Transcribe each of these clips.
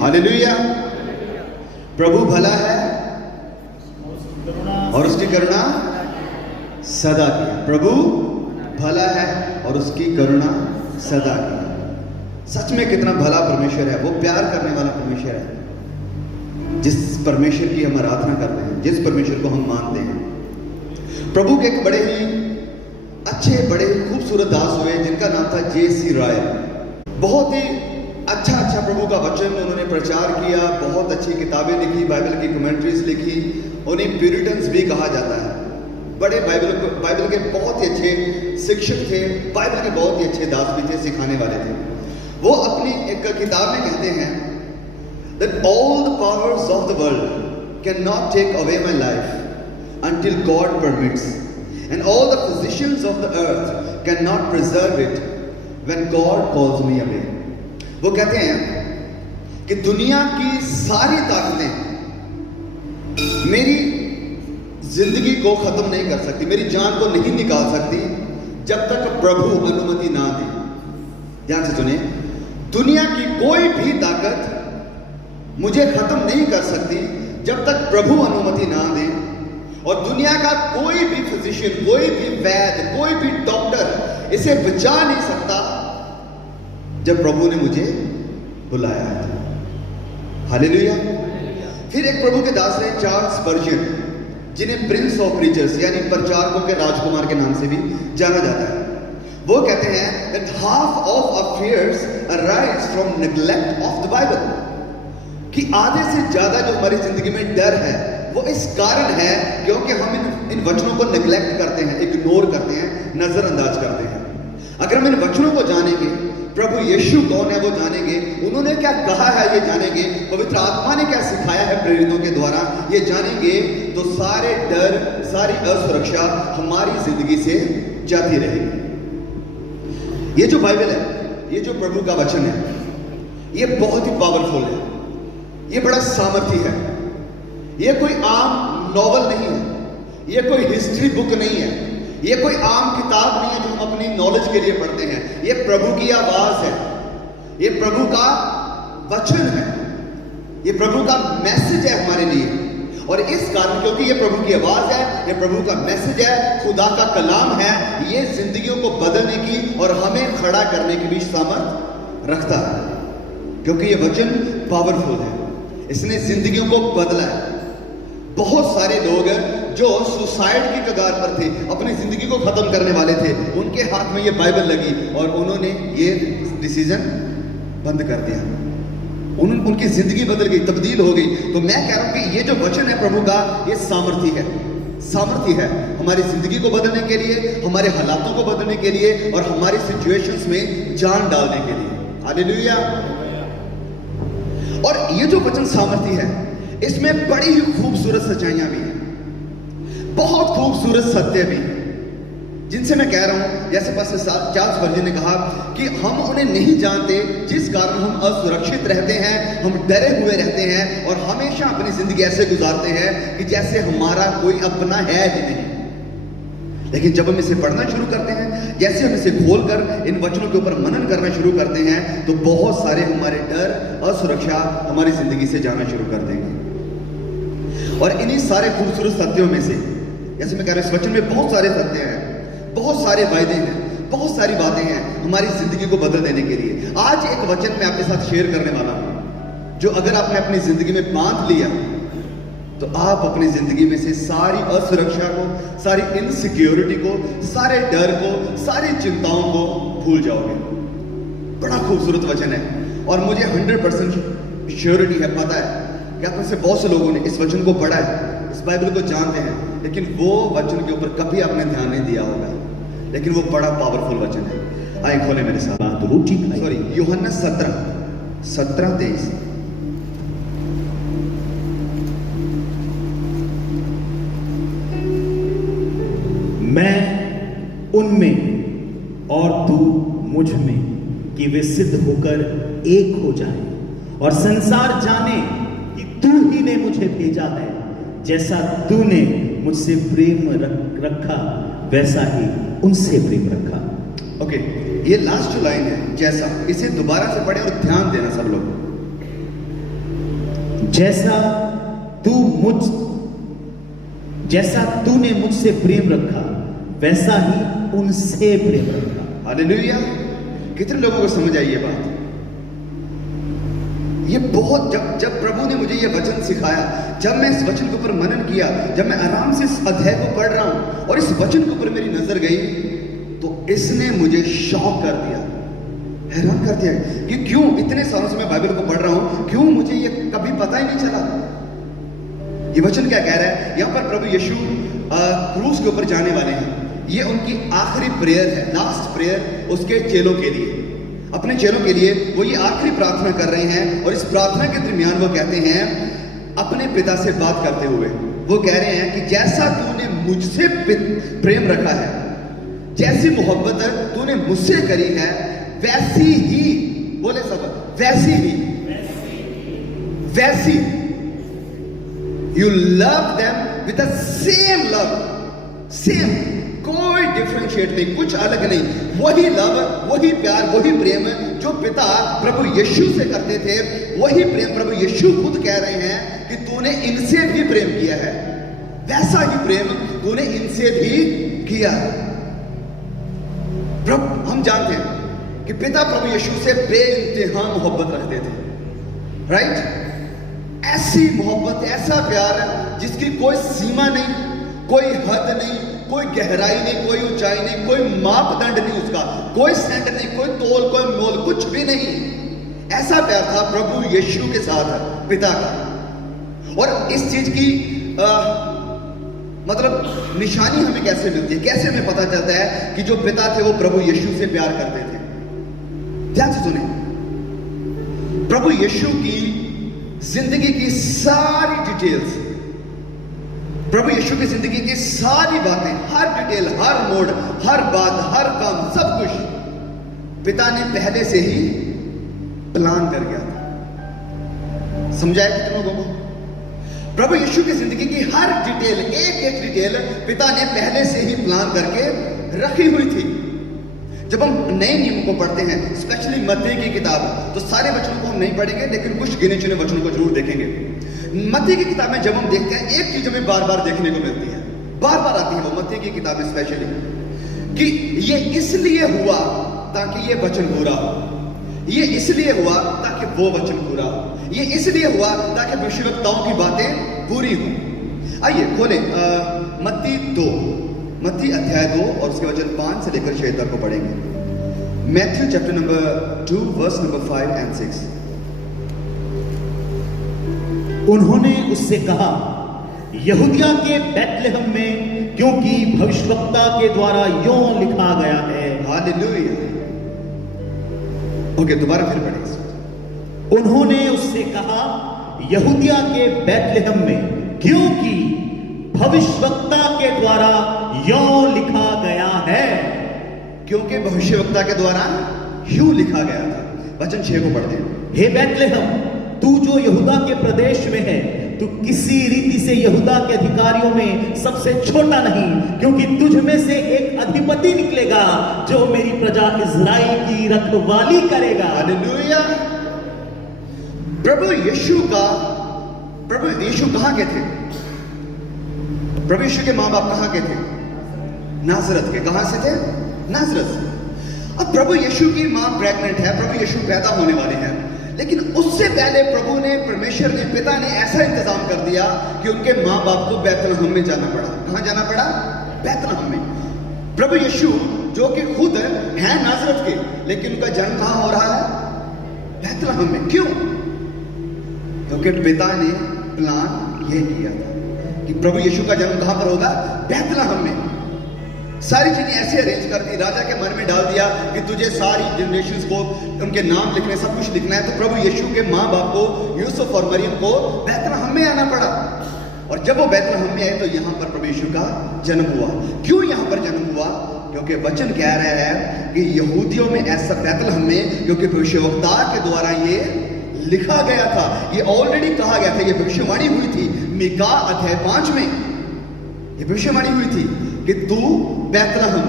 Hallelujah. प्रभु भला है और उसकी करुणा सदा की। प्रभु भला है और उसकी करुणा सदा की। सच में कितना भला परमेश्वर है। वो प्यार करने वाला परमेश्वर है, जिस परमेश्वर की हम आराधना करते हैं, जिस परमेश्वर को हम मानते हैं। प्रभु के एक बड़े ही अच्छे, बड़े ही खूबसूरत दास हुए जिनका नाम था J.C. रॉय। बहुत ही अच्छा प्रभु का वचन उन्होंने प्रचार किया, बहुत अच्छी किताबें लिखी, बाइबल की कमेंट्रीज लिखी। उन्हें प्यूरिटन्स भी कहा जाता है। बड़े बाइबल के बहुत ही अच्छे शिक्षक थे, बाइबल के बहुत ही अच्छे दास भी थे, सिखाने वाले थे। वो अपनी एक किताब में कहते हैं that all the powers of the world cannot take away my life until God permits, and all the physicians of the earth cannot preserve it when God calls me away. वो कहते हैं कि दुनिया की सारी ताकतें मेरी जिंदगी को खत्म नहीं कर सकती, मेरी जान को नहीं निकाल सकती जब तक प्रभु अनुमति ना दे। ध्यान से सुने, दुनिया की कोई भी ताकत मुझे खत्म नहीं कर सकती जब तक प्रभु अनुमति ना दे। और दुनिया का कोई भी फिजिशियन, कोई भी वैद्य, कोई भी डॉक्टर इसे बचा नहीं सकता जब प्रभु ने मुझे बुलाया था। हालेलुया। फिर एक प्रभु के दास रहे चार्ल्स स्पर्जन, जिन्हें प्रिंस ऑफ प्रीचर्स यानी प्रचारकों के राजकुमार के नाम से भी जाना जाता है। वो कहते हैं that half of our fears arise from neglect of the Bible, कि आधे से ज्यादा जो हमारी जिंदगी में डर है वो इस कारण है क्योंकि हम इन वचनों को नेग्लेक्ट करते हैं, इग्नोर करते हैं, नजरअंदाज करते हैं। अगर हम इन वचनों को जानेंगे, प्रभु यीशु कौन है वो जानेंगे, उन्होंने क्या कहा है ये जानेंगे, पवित्र आत्मा ने क्या सिखाया है प्रेरितों के द्वारा ये जानेंगे, तो सारे डर, सारी असुरक्षा हमारी जिंदगी से जाती रहेगी। ये जो बाइबल है, ये जो प्रभु का वचन है, ये बहुत ही पावरफुल है, ये बड़ा सामर्थी है। ये कोई आम नॉवल नहीं है, ये कोई हिस्ट्री बुक नहीं है, ये कोई आम किताब नहीं है जो हम अपनी नॉलेज के लिए पढ़ते हैं। ये प्रभु की आवाज है, ये प्रभु का वचन है, ये प्रभु का मैसेज है हमारे लिए। और इस कारण, क्योंकि ये प्रभु की आवाज है, ये प्रभु का मैसेज है, खुदा का कलाम है, ये जिंदगियों को बदलने की और हमें खड़ा करने की भी सामर्थ रखता है। क्योंकि ये वचन पावरफुल है, इसने जिंदगियों को बदला है। बहुत सारे लोग जो सुसाइड की कगार पर थे, अपनी जिंदगी को खत्म करने वाले थे, उनके हाथ में ये बाइबल लगी और उन्होंने ये डिसीजन बंद कर दिया। उनकी जिंदगी बदल गई, तब्दील हो गई। तो मैं कह रहा हूं कि ये जो वचन है प्रभु का, ये सामर्थी है हमारी जिंदगी को बदलने के लिए, हमारे हालातों को बदलने के लिए और हमारी सिचुएशंस में जान डालने के लिए। हालेलुया। और ये जो वचन सामर्थी है, इसमें बड़ी ही खूबसूरत सच्चाइयां भी हैं, बहुत खूबसूरत सत्य भी, जिनसे मैं कह रहा हूं, जैसे पास्टर चार्ल्स स्पर्जन ने कहा कि हम उन्हें नहीं जानते, जिस कारण हम असुरक्षित रहते हैं, हम डरे हुए रहते हैं और हमेशा अपनी जिंदगी ऐसे गुजारते हैं कि जैसे हमारा कोई अपना है ही नहीं। लेकिन जब हम इसे पढ़ना शुरू करते हैं, जैसे हम इसे खोलकर इन वचनों के ऊपर मनन करना शुरू करते हैं, तो बहुत सारे हमारे डर, असुरक्षा हमारी जिंदगी से जाना शुरू कर देंगे। और इन्हीं सारे खूबसूरत सत्यों में से, जैसे मैं कह रहा हूं, इस वचन में बहुत सारे सत्य हैं, बहुत सारे वायदे हैं, बहुत सारी बातें हैं हमारी जिंदगी को बदल देने के लिए। आज एक वचन मैं आपके साथ शेयर करने वाला हूं, जो अगर आपने अपनी जिंदगी में बांध लिया तो आप अपनी जिंदगी में से सारी असुरक्षा को, सारी इनसिक्योरिटी को, सारे डर को, सारी चिंताओं को भूल जाओगे। बड़ा खूबसूरत वचन है और मुझे 100% श्योरिटी है, पता है कि आप में से बहुत से लोगों ने इस वचन को पढ़ा है, इस बाइबल को जानते हैं, लेकिन वो वचन के ऊपर कभी आपने ध्यान नहीं दिया होगा। लेकिन वो बड़ा पावरफुल वचन है। आइए खोले मेरे साथ यूहन्ना 17:23। मैं उनमें और तू मुझ में, कि वे सिद्ध होकर एक हो जाए और संसार जाने कि तू ही ने मुझे भेजा है। जैसा तूने मुझसे प्रेम रखा, वैसा ही उनसे प्रेम रखा। ओके, ये लास्ट जो लाइन है, जैसा, इसे दोबारा से पढ़े और ध्यान देना सब लोग। जैसा तूने मुझसे प्रेम रखा वैसा ही उनसे प्रेम रखा। हालेलुया। कितने लोगों को समझ आई ये बात? ये बहुत, जब प्रभु ने मुझे ये वचन सिखाया, जब मैं इस वचन के ऊपर मनन किया, जब मैं आराम से इस अध्याय को पढ़ रहा हूं और इस वचन के ऊपर मेरी नजर गई, तो इसने मुझे शॉक कर दिया, हैरान कर दिया कि क्यों इतने सालों से मैं बाइबल को पढ़ रहा हूं, क्यों मुझे ये कभी पता ही नहीं चला। ये वचन क्या कह रहा है? यहां पर प्रभु यीशु क्रूस के ऊपर जाने वाले हैं। ये उनकी आखिरी प्रेयर है, लास्ट प्रेयर उसके चेलों के लिए, अपने चेलों के लिए वो ये आखिरी प्रार्थना कर रहे हैं। और इस प्रार्थना के दरमियान वो कहते हैं, अपने पिता से बात करते हुए वो कह रहे हैं कि जैसा तूने मुझसे प्रेम रखा है, जैसी मोहब्बत तूने मुझसे करी है, वैसी ही, बोले सब, वैसी you love them with the same love, same, कोई डिफरेंशिएट नहीं, कुछ अलग नहीं, वही लव, वही प्यार, वही प्रेम जो पिता प्रभु यीशु से करते थे, वही प्रेम प्रभु यीशु खुद कह रहे हैं कि तूने इनसे भी प्रेम किया है, वैसा ही प्रेम तूने इनसे भी किया। प्रभु, हम जानते हैं कि पिता प्रभु यीशु से बेइंतहा मोहब्बत रखते थे, राइट? ऐसी मोहब्बत, ऐसा प्यार जिसकी कोई सीमा नहीं, कोई हद नहीं, कोई गहराई नहीं, कोई ऊंचाई नहीं, कोई मापदंड नहीं, उसका कोई सेंटर नहीं, कोई तोल, कोई मोल, कुछ भी नहीं। ऐसा प्यार था प्रभु यीशु के साथ पिता का। और इस चीज की मतलब निशानी हमें कैसे मिलती है, कैसे हमें पता चलता है कि जो पिता थे वो प्रभु यीशु से प्यार करते थे? ध्यान से सुने, प्रभु यीशु की जिंदगी की सारी डिटेल्स, प्रभु यीशु की जिंदगी की सारी बातें, हर डिटेल, हर मोड़, हर बात, हर काम, सब कुछ पिता ने पहले से ही प्लान कर गया था। समझाया कितने लोगों को? प्रभु यीशु की जिंदगी की हर डिटेल, एक एक डिटेल पिता ने पहले से ही प्लान करके रखी हुई थी। जब हम नए नियम को पढ़ते हैं, स्पेशली मत्ती की किताब, तो सारे वचनों को हम नहीं पढ़ेंगे, लेकिन कुछ गिने चुने वचनों को जरूर देखेंगे। मत्ती की किताब में जब हम देखते हैं, एक चीज हमें बार बार देखने को मिलती है, बार बार आती है वो मत्ती की किताब में स्पेशली, कि ये इसलिए हुआ ताकि ये वचन पूरा हो, ये इसलिए हुआ ताकि वो वचन पूरा हो, ये इसलिए हुआ ताकि भविष्यवक्ताओं की बातें पूरी हो। आइए खोलें मत्ती अध्याय 2 और उसके वचन 5 से लेकर 6 तक को पढ़ेंगे। Matthew chapter number 2 verse number 5 and 6। उन्होंने उससे कहा, यहूदिया के बैतलहम में, क्योंकि भविष्यवक्ता के द्वारा यों लिखा गया है। हालेलुया। ओके, दोबारा फिर पढ़ें। उन्होंने उससे कहा, यहूदिया के बैतलहम में, क्योंकि भविष्यवक्ता के द्वारा यों लिखा गया है। क्योंकि भविष्यवक्ता के द्वारा यूं लिखा गया था। वचन 6 को पढ़ते हैं। हे बैतलहम, तू जो यहूदा के प्रदेश में है, तू किसी रीति से यहूदा के अधिकारियों में सबसे छोटा नहीं, क्योंकि तुझ में से एक अधिपति निकलेगा जो मेरी प्रजा इज़राइल की रखवाली करेगा। हालेलुया। प्रभु यीशु कहां के थे? प्रभु यीशु के मां बाप कहां के थे? नाजरत के। कहां से थे? नाजरत से। अब प्रभु यीशु की मां प्रेग्नेंट है, प्रभु यीशु पैदा होने वाले हैं, लेकिन उससे पहले प्रभु ने, परमेश्वर ने, पिता ने ऐसा इंतजाम कर दिया कि उनके मां बाप को बैतलहम में जाना पड़ा। कहां जाना पड़ा? बैतलहम में। प्रभु यीशु जो कि खुद हैं नाजरत के, लेकिन उनका जन्म कहां हो रहा है? बैतलहम में। क्यों? क्योंकि पिता ने प्लान ये किया था कि प्रभु यीशु का जन्म कहां पर होगा? बैतलहम में। सारी चीजें ऐसे अरेंज कर दी, राजा के मन में डाल दिया कि तुझे सारी जनरेशंस को उनके नाम लिखने, सब कुछ लिखना है। तो प्रभु यीशु के माँ बाप को, यूसुफ और मरियम को बैतलहम में आना पड़ा। और जब वो बैतलहम में आए तो यहाँ पर प्रभु यीशु का जन्म हुआ। क्यों यहाँ पर जन्म हुआ? क्योंकि वचन कह रहा है कि यहूदियों में ऐसा, बैतलहम में, क्योंकि भविष्यवक्ता के द्वारा ये लिखा गया था, ये ऑलरेडी कहा गया था, ये भविष्यवाणी हुई थी मीका अध्याय 5 में। ये भविष्यवाणी हुई थी कि तू बैतलहम,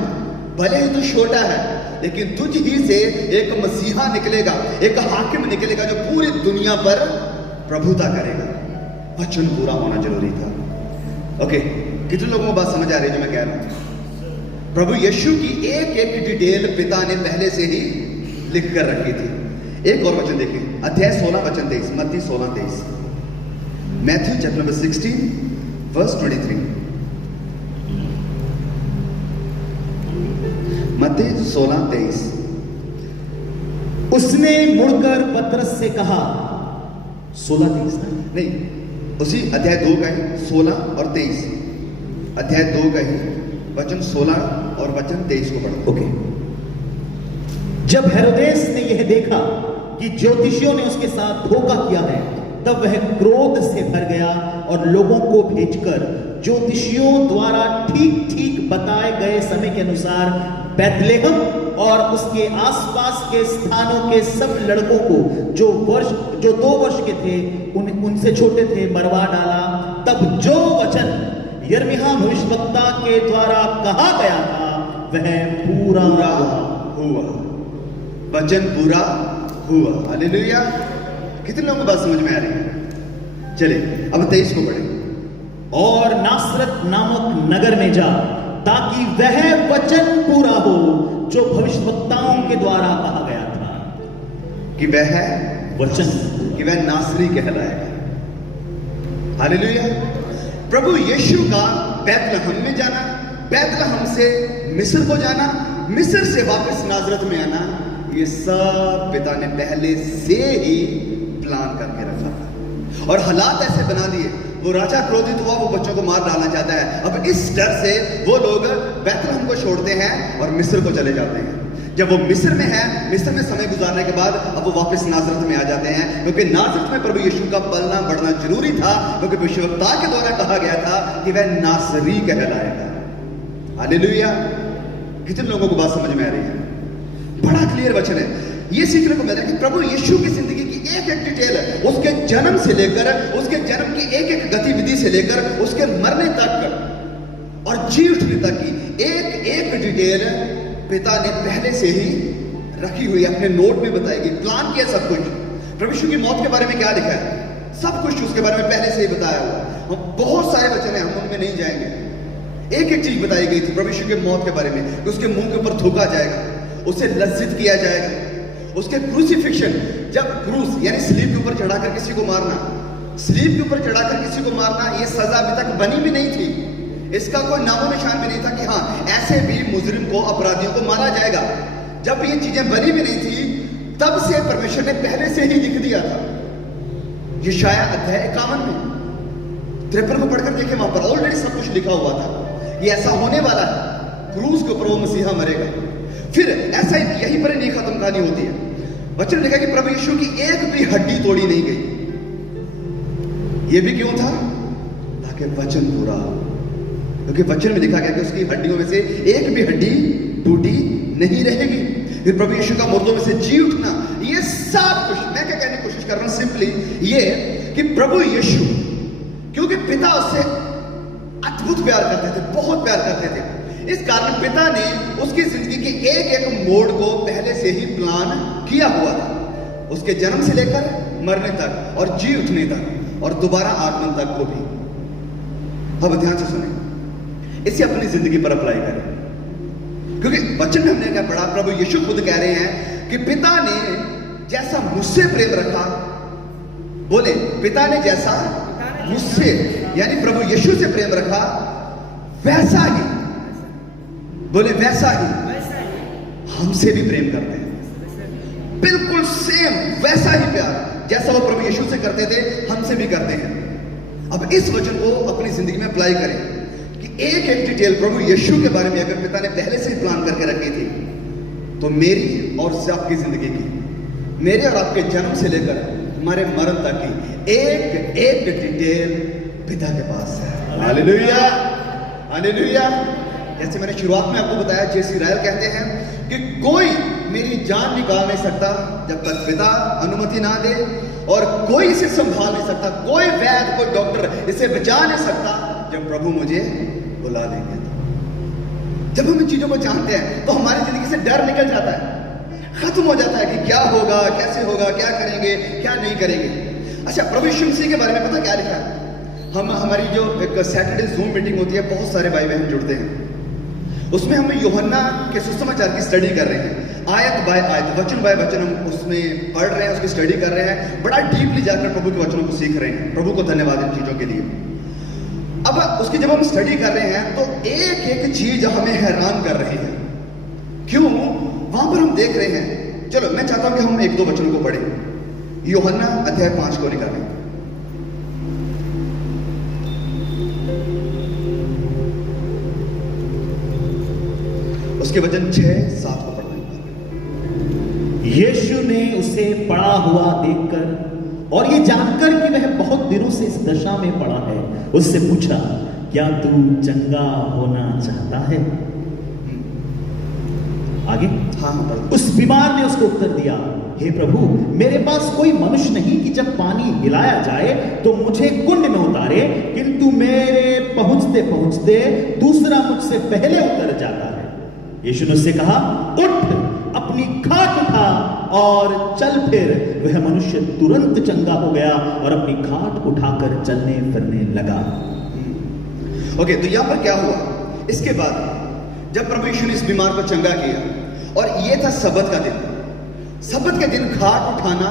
भले ही तू छोटा है, लेकिन तुझ ही से एक मसीहा निकलेगा, एक हाकिम निकलेगा जो पूरी दुनिया पर प्रभुता करेगा। वचन पूरा होना जरूरी था। ओके, कितने लोगों को बात समझ आ रही है जो मैं कह रहा हूं? प्रभु यीशु की एक एक डिटेल पिता ने पहले से ही लिख कर रखी थी। एक और वचन देखिए, अध्याय 16 वचन 23, मत्ती 16:23, मैथ्यू चैप्टर नंबर 16 वर्स 23, मत्ती 16:23। उसने मुड़कर पतरस से कहा, 16:23 ना? नहीं, उसी अध्याय 2 का ही 16 और 23, अध्याय 2 का ही वचन 16 और वचन 23 को पढ़ो। ओके। जब हेरोदेस ने यह देखा कि ज्योतिषियों ने उसके साथ धोखा किया है, तब वह क्रोध से भर गया और लोगों को भेजकर ज्योतिषियों द्वारा ठीक ठीक बताए गए समय के अनुसार बैतलहम और उसके आसपास के स्थानों के सब लड़कों को जो 2 वर्ष के थे उनसे छोटे थे मरवा डाला। तब जो वचन यिर्मयाह भविष्यवक्ता के द्वारा कहा गया था वह पूरा हुआ। वचन पूरा हुआ। हालेलुया। कितने लोगों को बात समझ में आ रही है? चलिए अब 23 को पढ़ें। और नासरत नामक नगर में जा, ताकि वह वचन पूरा हो जो भविष्यवक्ताओं के द्वारा कहा गया था कि वह वचन, कि वह नासरी कहलाएगा। हालेलुया। प्रभु यीशु का बैतलहम में जाना, बैतलहम से मिस्र को जाना, मिस्र से वापस नाजरत में आना, ये सब पिता ने पहले से ही प्लान करके रखा था। और हालात ऐसे बना दिए, वो राजा क्रोधित हुआ, वो बच्चों को मार डालना चाहता है। अब इस डर से वो लोग बैतलहम को छोड़ते हैं और मिस्र को चले जाते हैं। जब वो मिस्र में है, मिस्र में समय गुजारने के बाद अब वो वापस नाजरत में आ जाते हैं, क्योंकि नाजरत में प्रभु यीशु का पलना बढ़ना जरूरी था, क्योंकि भविष्यवक्ता के द्वारा कहा गया था कि वह नासरी कहलाएगा। हालेलुया। कितने लोगों को बात समझ में आ रही है? बड़ा क्लियर वचन है। ये सीखने को मिल रहा है कि प्रभु यीशु की जिंदगी की एक एक डिटेल है, उसके जन्म से लेकर, उसके जन्म की एक एक गतिविधि से लेकर उसके मरने तक और जी उठने तक की एक एक डिटेल पिता ने पहले से ही रखी हुई है, अपने नोट में बताएगी, प्लान किया सब कुछ। प्रभु यीशु की मौत के बारे में क्या लिखा है? सब कुछ उसके बारे में पहले से ही बताया हुआ। बहुत सारे वचन है, हम उनमें नहीं जाएंगे। एक एक चीज बताई गई थी प्रभु यीशु के मौत के बारे में, कि उसके मुंह के ऊपर थूका जाएगा, उसे लज्जित किया जाएगा, उसके क्रूसिफिक्शन, जब क्रूस यानी स्लीब के ऊपर चढ़ाकर किसी को मारना, स्लीब के ऊपर चढ़ाकर किसी को मारना, ये सजा अभी तक बनी भी नहीं थी, इसका कोई नामो निशान भी नहीं था कि हाँ ऐसे भी मुजरिम को, अपराधियों को मारा जाएगा। जब ये चीजें बनी भी नहीं थी, तब से परमेश्वर ने पहले से ही लिख दिया था। यशायाह अध्याय 51 में 53 को पढ़कर देखें, वहां पर ऑलरेडी सब कुछ लिखा हुआ था, ये ऐसा होने वाला है, क्रूस के ऊपर वो मसीहा मरेगा। फिर ऐसा ही यहीं पर नहीं खत्म कहानी होती है। वचन लिखा कि प्रभु यीशु की एक भी हड्डी तोड़ी नहीं गई। ये भी क्यों था? ताकि वचन पूरा हो, क्योंकि वचन में लिखा गया कि उसकी हड्डियों में से एक भी हड्डी टूटी नहीं रहेगी। फिर प्रभु यीशु का मुर्दों में से जी उठना, ये सब कुछ मैं क्या कहने की कोशिश कर रहा हूं, सिंपली ये कि प्रभु यीशु, क्योंकि पिता उससे अद्भुत प्यार करते थे, बहुत प्यार करते थे, इस कारण पिता ने उसकी जिंदगी के एक एक मोड़ को पहले से ही प्लान किया हुआ था, उसके जन्म से लेकर मरने तक और जी उठने तक और दोबारा आगमन तक को भी। अब ध्यान से सुने, इसे अपनी जिंदगी पर अप्लाई करें, क्योंकि वचन में हमने क्या पढ़ा, प्रभु यीशु खुद कह रहे हैं कि पिता ने जैसा मुझसे प्रेम रखा, बोले पिता ने जैसा मुझसे यानी प्रभु यीशु से प्रेम रखा, वैसा ही, बोले वैसा ही हमसे भी प्रेम करते हैं। बिल्कुल सेम वैसा ही प्यार जैसा वो प्रभु यीशु से करते थे, हमसे भी करते हैं। अब इस वचन को अपनी जिंदगी में अप्लाई करें कि एक एक डिटेल प्रभु यीशु के बारे में अगर पिता ने पहले से ही प्लान करके रखी थी, तो मेरी और आपकी जिंदगी की, मेरे और आपके जन्म से लेकर हमारे मरण तक की एक एक डिटेल पिता के पास है। Hallelujah, hallelujah. जैसे मैंने शुरुआत में आपको बताया, जे.सी. रायल कहते हैं कि कोई मेरी जान निकाल नहीं सकता जब तक पिता अनुमति ना दे, और कोई इसे संभाल नहीं सकता, कोई वैद्य, कोई डॉक्टर इसे बचा नहीं सकता जब प्रभु मुझे बुला लेंगे। जब हम इन चीजों को जानते हैं तो हमारी जिंदगी से डर निकल जाता है, खत्म हो जाता है कि क्या होगा, कैसे होगा, क्या करेंगे, क्या नहीं करेंगे। अच्छा, प्रभु यीशु मसीह के बारे में पता क्या लिखा है? हमारी जो एक सैटरडे जूम मीटिंग होती है, बहुत सारे भाई बहन जुड़ते हैं। उसमें हम यूहन्ना के सुसमाचार की स्टडी कर रहे हैं, आयत बाय आयत, वचन बाय वचन हम उसमें पढ़ रहे हैं, उसकी स्टडी कर रहे हैं, बड़ा डीपली जाकर प्रभु के वचनों को सीख रहे हैं। प्रभु को धन्यवाद इन चीजों के लिए। अब उसकी जब हम स्टडी कर रहे हैं तो एक एक चीज हमें हैरान कर रही है। क्यों? वहां पर हम देख रहे हैं, चलो मैं चाहता हूं कि हम एक दो वचनों को पढ़ें। यूहन्ना अध्याय 5 को निकालें। उसके वचन 6-7 को पढ़ना। यीशु ने उसे पड़ा हुआ देखकर और ये जानकर कि वह बहुत दिनों से इस दशा में पड़ा है, उससे पूछा, क्या तू चंगा होना चाहता है? आगे हाँ, उस बीमार ने उसको उत्तर दिया, हे प्रभु, मेरे पास कोई मनुष्य नहीं कि जब पानी हिलाया जाए तो मुझे कुंड में उतारे, किंतु मेरे पहुंचते पहुंचते दूसरा मुझसे पहले उतर जाता है। यीशु ने उससे कहा, उठ, अपनी खाट उठा और चल फिर। वह मनुष्य तुरंत चंगा हो गया और अपनी खाट उठाकर चलने फिरने लगा। ओके, तो यहां पर क्या हुआ? इसके बाद जब प्रभु यीशु ने इस बीमार को चंगा किया, और यह था सबत का दिन। सबत के दिन खाट उठाना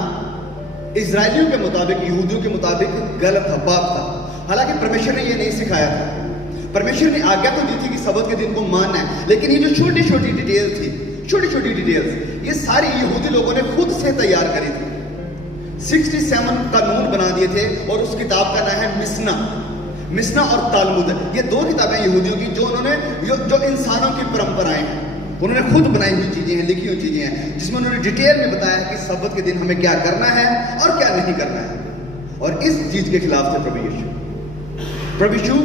इजरायलियों के मुताबिक, यहूदियों के मुताबिक गलत था, पाप था। हालांकि परमेश्वर ने यह नहीं सिखाया था। परमेश्वर ने आज्ञा तो दी थी कि सबत के दिन को मानना है, लेकिन ये जो छोटी छोटी डिटेल थी, छोटी छोटी डिटेल्स, ये सारी यहूदी लोगों ने खुद से तैयार करी थी। 67 कानून बना दिए थे, और उस किताब का नाम है मिस्ना और तालमुद। ये दो किताबें यहूदियों की, जो उन्होंने जो इंसानों की परंपराएं हैं, उन्होंने खुद बनाई हुई चीजें हैं, लिखी हुई चीजें हैं, जिसमें उन्होंने डिटेल में बताया कि सबत के दिन हमें क्या करना है और क्या नहीं करना है। और इस चीज के खिलाफ थे प्रभु यीशु। प्रभु यीशु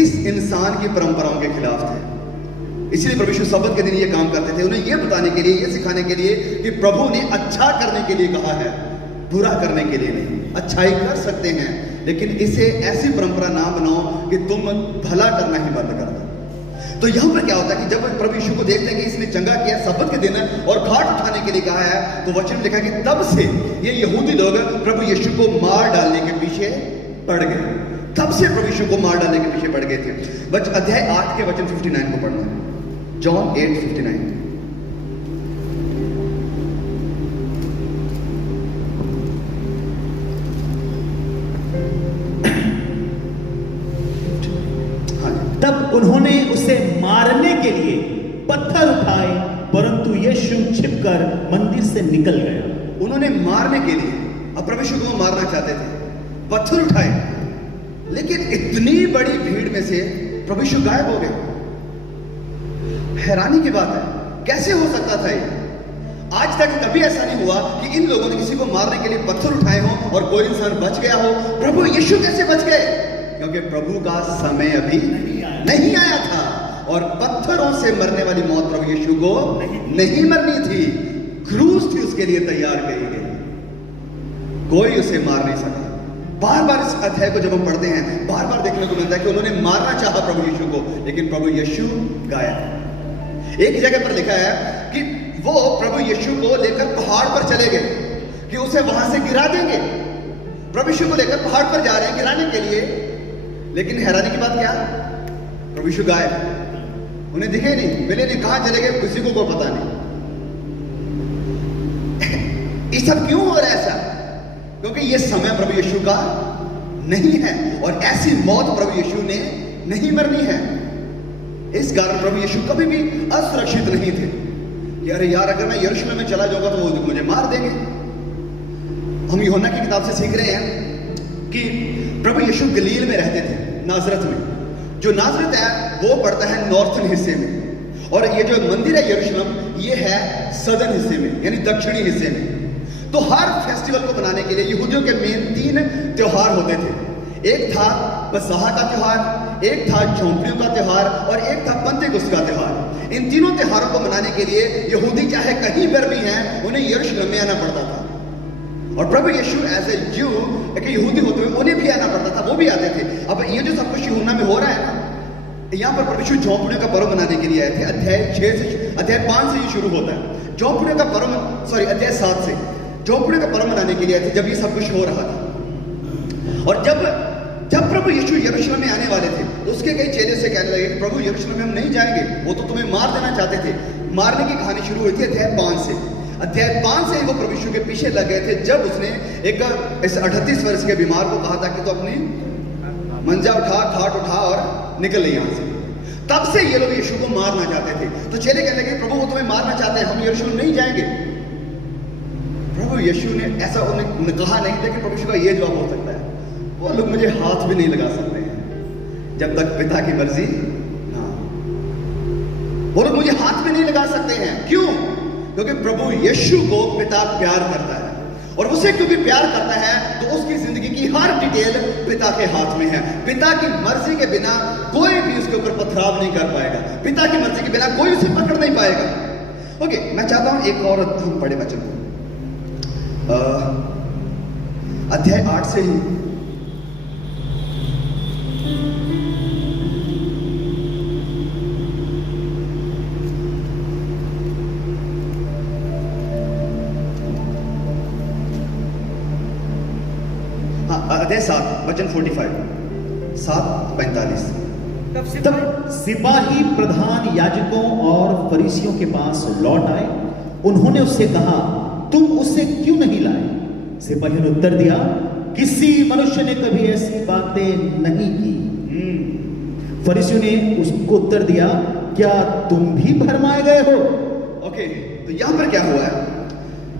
इस इंसान की परंपराओं के खिलाफ थे। इसलिए प्रभु यीशु सबत के दिन ये काम करते थे, उन्हें ये बताने के लिए, ये सिखाने के लिए कि प्रभु ने अच्छा करने के लिए कहा है, बुरा करने के लिए नहीं। अच्छाई कर सकते हैं, लेकिन इसे ऐसी परंपरा ना बनाओ कि तुम भला करना ही बंद कर दो। तो यहां पर क्या होता है कि जब प्रभु यीशु को देखते हैं कि इसने चंगा किया सबत के दिन और खाट उठाने के लिए कहा है, तो वचन में लिखा है कि तब से ये यहूदी लोग प्रभु यीशु को मार डालने के पीछे पड़ गए। तब से प्रभु यीशु को मार डालने के पीछे पड़ गए थे। अध्याय 8 के वचन 59 को पढ़ना है, जॉन 8:59। तब उन्होंने उसे मारने के लिए पत्थर उठाए, परंतु यीशु छिपकर मंदिर से निकल गया। उन्होंने मारने के लिए, अब प्रभु यीशु को मारना चाहते थे, पत्थर उठाए, लेकिन इतनी बड़ी भीड़ में से प्रभु यीशु गायब हो गए। हैरानी की बात है, कैसे हो सकता था ये? आज तक कभी ऐसा नहीं हुआ कि इन लोगों ने किसी को मारने के लिए पत्थर उठाए हो और कोई इंसान बच गया हो। प्रभु यीशु कैसे बच गए? क्योंकि प्रभु का समय अभी नहीं आया था, और पत्थरों से मरने वाली मौत प्रभु यीशु को नहीं मरनी थी। क्रूस थी उसके लिए तैयार करी गई, कोई उसे मार नहीं सका। बार बार इस अध्याय को जब हम पढ़ते हैं, बार बार देखने को मिलता है कि उन्होंने मारना चाहा प्रभु यीशु को, लेकिन प्रभु यीशु गायब। एक जगह पर लिखा है कि वो प्रभु यीशु को लेकर पहाड़ पर चले गए कि उसे वहां से गिरा देंगे। प्रभु यीशु को लेकर पहाड़ पर जा रहे हैं गिराने के लिए, लेकिन हैरानी की बात क्या, प्रभु यीशु गायब, उन्हें दिखे नहीं, मिले नहीं, कहां चले गए किसी को कोई पता नहीं। ये सब क्यों हो रहा है ऐसा? क्योंकि ये समय प्रभु यीशु का नहीं है, और ऐसी मौत प्रभु यीशु ने नहीं मरनी है। इस कारण प्रभु यीशु कभी भी असुरक्षित नहीं थे कि अरे यार, अगर मैं यरूशलेम में चला जाऊंगा तो वो मुझे मार देंगे। हम यूहन्ना की किताब से सीख रहे हैं कि प्रभु यीशु गलील में रहते थे, नाजरत में। जो नाजरत है वो पड़ता है नॉर्थन हिस्से में, और ये जो मंदिर है यरूशलेम, ये है सदर्न हिस्से में, यानी दक्षिणी हिस्से में। तो हर फेस्टिवल को मनाने के लिए यहूदियों के मेन 3 त्योहार होते थे। एक था पसहा का त्योहार, एक था झोंपड़ियों का त्योहार, और एक था पंतेकुस्त का त्योहार। इन तीनों त्योहारों को मनाने के लिए यहूदी चाहे कहीं पर भी हैं, उन्हें यरूशलेम में आना पड़ता था। और प्रभु यीशु एज ए ज्यू, एक यहूदी होते हुए उन्हें भी आना पड़ता था, वो भी आते थे। अब ये जो सब कुछ यूहन्ना में हो रहा है ना, यहाँ पर प्रभु यीशु झोंपड़ियों का पर्व मनाने के लिए आए थे। अध्याय 5 से ये शुरू होता है। झोंपड़ियों का पर्व, अध्याय 7 से झोंपड़ियों का पर्व मनाने के लिए आए थे, जब ये सब कुछ हो रहा था। और जब प्रभु यीशु यरूशलेम में आने वाले थे, उसके कई चेले से कहने लगे, प्रभु यरूशलेम में हम नहीं जाएंगे, वो तो तुम्हें मार देना चाहते थे। मारने की कहानी शुरू हुई थी अध्याय 5 से। अध्याय 5 से वो प्रभु यीशु के पीछे लग गए थे, जब उसने एक इस 38 वर्ष के बीमार को कहा था कि तो अपनी मंजा उठा, खाट उठा और निकल यहाँ से। तब से ये लोग यीशु को मारना चाहते थे। तो चेले कहने लगे, प्रभु वो तुम्हें मारना चाहते हैं, हम यरूशलेम नहीं जाएंगे। प्रभु यीशु ने ऐसा उन्हें कहा नहीं था कि प्रभु यीशु का ये जवाब हो सकता है, वो लोग मुझे हाथ भी नहीं लगा सकते हैं जब तक पिता की मर्जी ना। वो लोग मुझे हाथ भी नहीं लगा सकते हैं। क्यों? क्योंकि प्रभु यीशु को पिता प्यार करता है, और उसे क्योंकि प्यार करता है तो उसकी जिंदगी की हर डिटेल पिता के हाथ में है। पिता की मर्जी के बिना कोई भी उसके ऊपर पथराव नहीं कर पाएगा, पिता की मर्जी के बिना कोई उसे पकड़ नहीं पाएगा। ओके, मैं चाहता हूं एक और हम पढ़े वचन को, अध्याय 8 से ही। अध्याय 7 वचन 45, 7:45। तब सिपाही प्रधान याजकों और फरीसियों के पास लौट आए। उन्होंने उससे कहा, तुम उसे क्यों नहीं लाए? सिपाही ने उत्तर दिया, किसी मनुष्य ने कभी ऐसी बातें नहीं की। फरीसियों ने उसको उत्तर दिया, क्या तुम भी भरमाए गए हो? ओके, तो यहां पर क्या हुआ है?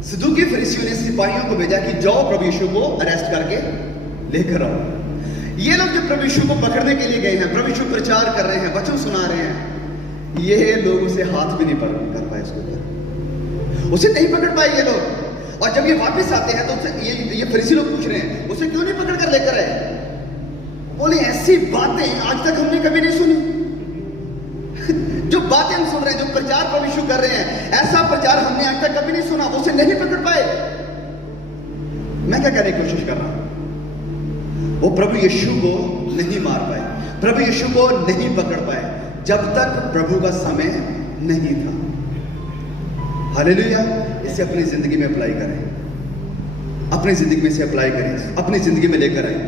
सदूकी फरीसियों ने सिपाहियों को भेजा कि जाओ प्रभु यीशु को अरेस्ट करके लेकर आओ। ये लोग जब प्रभु यीशु को पकड़ने के लिए गए हैं, प्रभु यीशु प्रचार कर रहे हैं, वचन सुना रहे हैं, ये लोग उसे हाथ भी नहीं कर पाए, उसे नहीं पकड़ पाए ये लोग। और जब ये वापस आते हैं तो उससे ये फरीसी लोग पूछ रहे हैं, उसे क्यों नहीं पकड़ कर लेकर आए? बोले, ऐसी बातें आज तक हमने कभी नहीं सुनी। जो बातें हम सुन रहे हैं, जो प्रचार प्रभु यीशु कर रहे हैं, ऐसा प्रचार हमने आज तक कभी नहीं सुना। उसे नहीं पकड़ पाए। मैं क्या करने की कोशिश कर रहा हूं? वो प्रभु यीशु को नहीं मार पाए, प्रभु यीशु को नहीं पकड़ पाए, जब तक प्रभु का समय नहीं था। हालेलुया। इसे अपनी जिंदगी में अप्लाई करें, अपनी जिंदगी में इसे अप्लाई करें, अपनी जिंदगी में लेकर आए।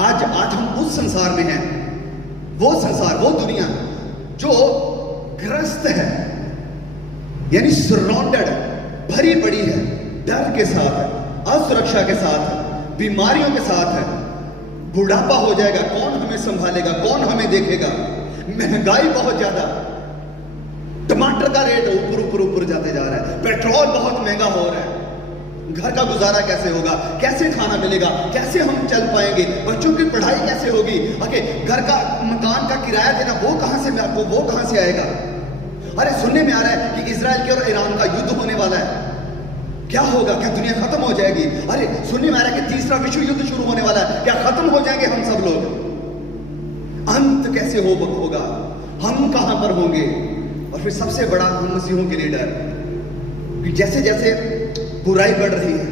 आज हम उस संसार में हैं, वो संसार, वो दुनिया जो ग्रस्त है, यानी सराउंडेड, भरी पड़ी है डर के साथ, असुरक्षा के साथ, बीमारियों के साथ। बुढ़ापा हो जाएगा, कौन हमें संभालेगा, कौन हमें देखेगा? महंगाई बहुत ज्यादा, टमाटर का रेट ऊपर जाते जा रहा है, पेट्रोल बहुत महंगा हो रहा है, घर का गुजारा कैसे होगा, कैसे खाना मिलेगा, कैसे हम चल पाएंगे, बच्चों की पढ़ाई कैसे होगी? ओके, घर का मकान का किराया देना, वो कहां से आएगा? अरे सुनने में आ रहा है कि इजराइल के और ईरान का युद्ध होने वाला है। क्या होगा? क्या दुनिया खत्म हो जाएगी? अरे सुनने में आ रहा है कि तीसरा विश्व युद्ध शुरू होने वाला है। क्या खत्म हो जाएंगे हम सब लोग? अंत कैसे होगा? हम कहां पर होंगे? और फिर सबसे बड़ा, हम मसीहों के लिए डर कि जैसे जैसे बुराई बढ़ रही है,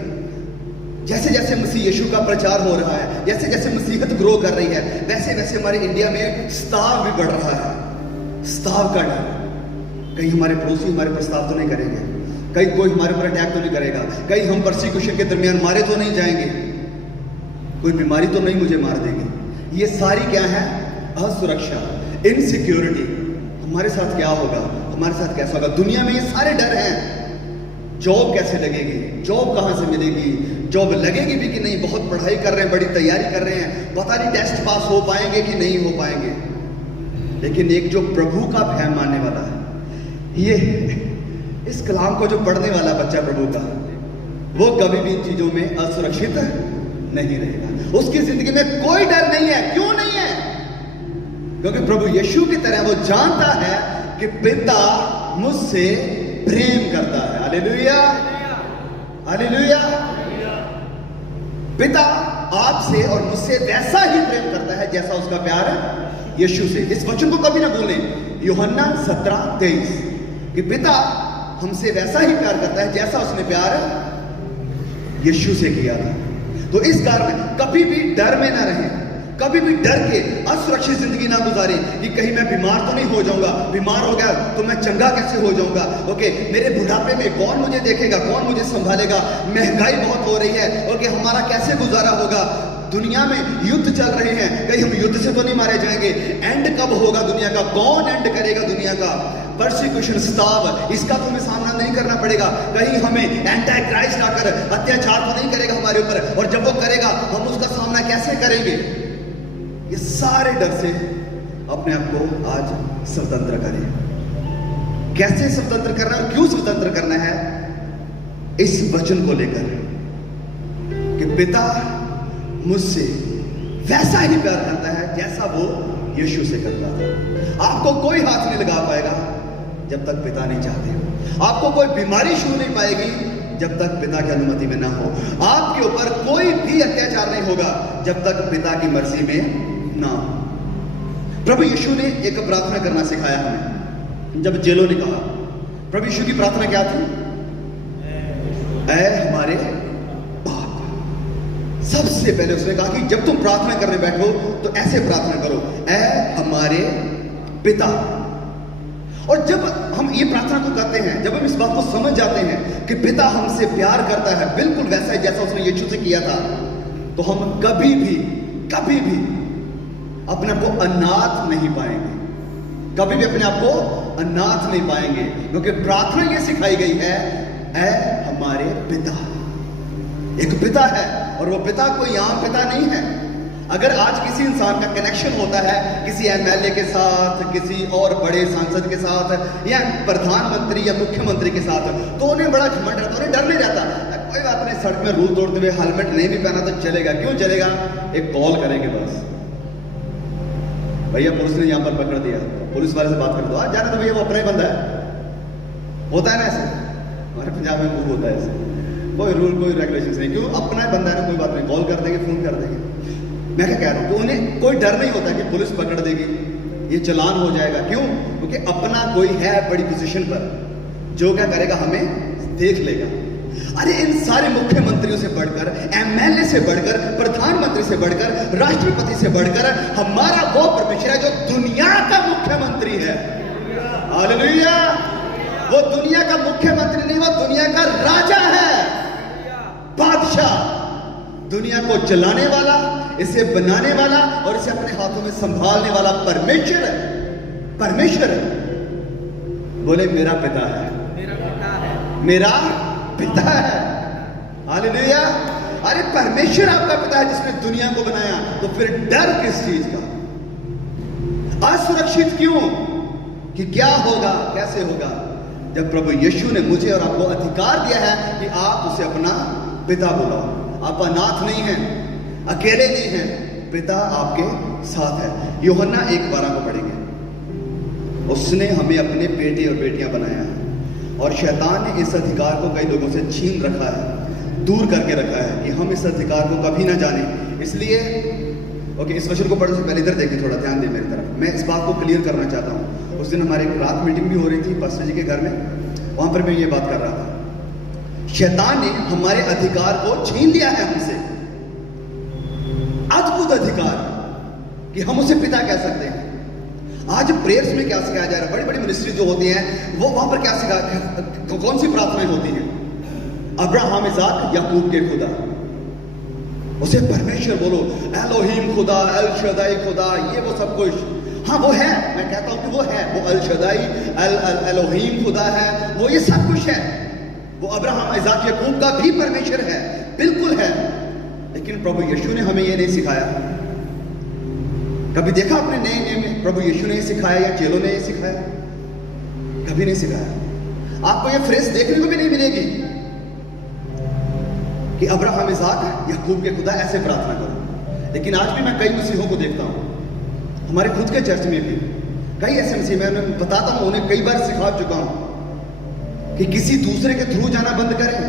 जैसे जैसे मसीह यीशु का प्रचार हो रहा है, जैसे जैसे मसीहत ग्रो कर रही है, वैसे वैसे हमारे इंडिया में स्ताव भी बढ़ रहा है। स्ताव का डर, कहीं हमारे पड़ोसी हमारे पर स्ताव तो नहीं करेंगे, कहीं कोई हमारे पर अटैक तो नहीं करेगा, कहीं हम परसिक्यूशन के दरमियान मारे तो नहीं जाएंगे, कोई बीमारी तो नहीं मुझे मार देगी। ये सारी क्या है? असुरक्षा, इनसिक्योरिटी। हमारे साथ क्या होगा? हमारे साथ कैसा होगा? दुनिया में ये सारे डर हैं। जॉब कैसे लगेगी? जॉब कहां से मिलेगी? जॉब लगेगी भी कि नहीं? बहुत पढ़ाई कर रहे हैं, बड़ी तैयारी कर रहे हैं, पता नहीं टेस्ट पास हो पाएंगे कि नहीं हो पाएंगे। लेकिन एक जो प्रभु का भय मानने वाला है, ये इस कलाम को जो पढ़ने वाला बच्चा प्रभु का, वो कभी भी इन चीजों में असुरक्षित नहीं रहेगा। उसकी जिंदगी में कोई डर नहीं है। क्यों नहीं है? क्योंकि प्रभु यीशु की तरह वो जानता है कि पिता मुझसे प्रेम करता है। Hallelujah, hallelujah. पिता आपसे और मुझसे वैसा ही प्रेम करता है जैसा उसका प्यार है यीशु से। इस वचन को कभी ना भूलें, यूहन्ना 17:23, कि पिता हमसे वैसा ही प्यार करता है जैसा उसने प्यार यीशु से किया था। तो इस कारण कभी भी डर में ना रहें, कभी भी डर के असुरक्षित जिंदगी ना गुजारें कि कहीं मैं बीमार तो नहीं हो जाऊंगा, बीमार हो गया तो मैं चंगा कैसे हो जाऊंगा, ओके, मेरे बुढ़ापे में कौन मुझे देखेगा, कौन मुझे संभालेगा, महंगाई बहुत हो रही है, ओके, हमारा कैसे गुजारा होगा। दुनिया में युद्ध चल रहे हैं, कहीं हम युद्ध से तो नहीं मारे जाएंगे। एंड कब होगा दुनिया का, कौन एंड करेगा दुनिया का? परसिक्यूशन स्ताव, इसका तो हमें सामना नहीं करना पड़ेगा। कहीं हमें एंटी क्राइस्ट आकर अत्याचार तो नहीं करेगा हमारे ऊपर, और जब वो करेगा हम उसका सामना कैसे करेंगे? ये सारे डर से अपने आप को आज स्वतंत्र करें। कैसे स्वतंत्र करना है, क्यों स्वतंत्र करना है? इस वचन को लेकर कि पिता मुझसे वैसा ही प्यार करता है जैसा वो यीशु से करता था। आपको कोई हाथ नहीं लगा पाएगा जब तक पिता नहीं चाहते। आपको कोई बीमारी छू नहीं पाएगी जब तक पिता की अनुमति में ना हो। आपके ऊपर कोई भी अत्याचार नहीं होगा जब तक पिता की मर्जी में ना हो। प्रभु यीशु ने एक प्रार्थना करना सिखाया हमें। जब जेलों ने कहा, प्रभु यीशु की प्रार्थना क्या थी? ऐ हमारे बाप। सबसे पहले उसने कहा कि जब तुम प्रार्थना करने बैठो तो ऐसे प्रार्थना करो, ऐ हमारे पिता। और जब हम ये प्रार्थना को करते हैं, जब हम इस बात को समझ जाते हैं कि पिता हमसे प्यार करता है बिल्कुल वैसा ही जैसा उसने यीशु से किया था, तो हम कभी भी अपने आप को अनाथ नहीं पाएंगे। कभी भी अपने आप को अनाथ नहीं पाएंगे, क्योंकि प्रार्थना ये सिखाई गई है, ऐ हमारे पिता। एक पिता है, और वो पिता कोई आम पिता नहीं है। अगर आज किसी इंसान का कनेक्शन होता है किसी एमएलए के साथ, किसी और बड़े सांसद के साथ, या प्रधानमंत्री या मुख्यमंत्री के साथ, तो उन्हें बड़ा घमंड रहता, उन्हें डर नहीं रहता। कोई बात नहीं, सड़क में रूल तोड़ते हुए हेलमेट नहीं भी पहना तो चलेगा। क्यों चलेगा? एक कॉल करेंगे बस, भैया पुलिस ने यहां पर पकड़ दिया, पुलिस वाले से बात कर दो, आज जाने तो भैया वो अपना ही बंदा है। होता है ना ऐसे, हमारे पंजाब में खूब होता है ऐसे। कोई रूल कोई रेगुलेशन नहीं, क्यों? अपना ही बंदा है ना, कोई बात नहीं, कॉल कर देंगे, फोन कर देंगे। मैं क्या कह रहा हूं कि उन्हें कोई डर नहीं होता कि पुलिस पकड़ देगी, ये चालान हो जाएगा। क्यों? क्योंकि अपना कोई है बड़ी पोजीशन पर, जो क्या करेगा हमें देख लेगा। अरे इन सारे मुख्यमंत्रियों से बढ़कर, एमएलए से बढ़कर, प्रधानमंत्री से बढ़कर, राष्ट्रपति से बढ़कर हमारा वो परमेश्वर है जो दुनिया का मुख्यमंत्री है। हालेलुया! वो दुनिया का मुख्यमंत्री नहीं, वो दुनिया का राजा है, बादशाह, दुनिया को चलाने वाला, इसे बनाने वाला और इसे अपने हाथों में संभालने वाला परमेश्वर है। परमेश्वर बोले मेरा पिता है, मेरा पिता है। हालेलुया! अरे परमेश्वर आपका पिता है जिसने दुनिया को बनाया, तो फिर डर किस चीज का? असुरक्षित क्यों? कि क्या होगा, कैसे होगा? जब प्रभु यीशु ने मुझे और आपको अधिकार दिया है कि आप उसे अपना पिता बुलाओ। आप अनाथ नहीं हैं, अकेले नहीं हैं, पिता आपके साथ है। यूहन्ना 1:12 को पढ़ेंगे। उसने हमें अपने बेटे और बेटियां बनाया है, और शैतान ने इस अधिकार को कई लोगों से छीन रखा है, दूर करके रखा है कि हम इस अधिकार को कभी ना जाने। इसलिए ओके, इस वचन को पढ़ने से पहले इधर देखिए, थोड़ा ध्यान दें मेरी तरफ। मैं इस बात को क्लियर करना चाहता हूँ। उस दिन हमारे रात मीटिंग भी हो रही थी पास्टर जी के घर में, वहां पर मैं ये बात कर रहा था। शैतान ने हमारे अधिकार को छीन लिया है हमसे, अद्भुत अधिकार कि हम उसे पिता कह सकते हैं। आज प्रेयर्स में क्या सिखाया जा रहा है? बड़ी बड़ी मिनिस्ट्री जो होती हैं वो वहां पर क्या सिखा, कौन सी प्रार्थनाएं होती हैं? अब्राहम, इसाक, याकूब के खुदा, उसे परमेश्वर बोलो, एलोहीम खुदा, अल शदाई खुदा, ये वो सब कुछ। हाँ वो है, मैं कहता हूं कि वो है, वो अल शदाई, एलोहीम खुदा है, वो ये सब कुछ है। वो अब्राहम, इसाक, याकूब का भी परमेश्वर है, बिल्कुल है। लेकिन प्रभु यीशु ने हमें ये नहीं सिखाया। कभी देखा आपने नए नियम में प्रभु यीशु ने ये सिखाया या चेलों ने ये सिखाया? कभी नहीं सिखाया। आपको ये फ्रेज देखने को भी नहीं मिलेगी कि अब्राहम, इसाक, याकूब के खुदा ऐसे प्रार्थना करो। लेकिन आज भी मैं कई मसीहों को देखता हूं, हमारे खुद के चर्च में भी कई ऐसे मसीह, मैं उन्हें बताता हूं, उन्हें कई बार सिखा चुका हूं कि किसी दूसरे के थ्रू जाना बंद करें।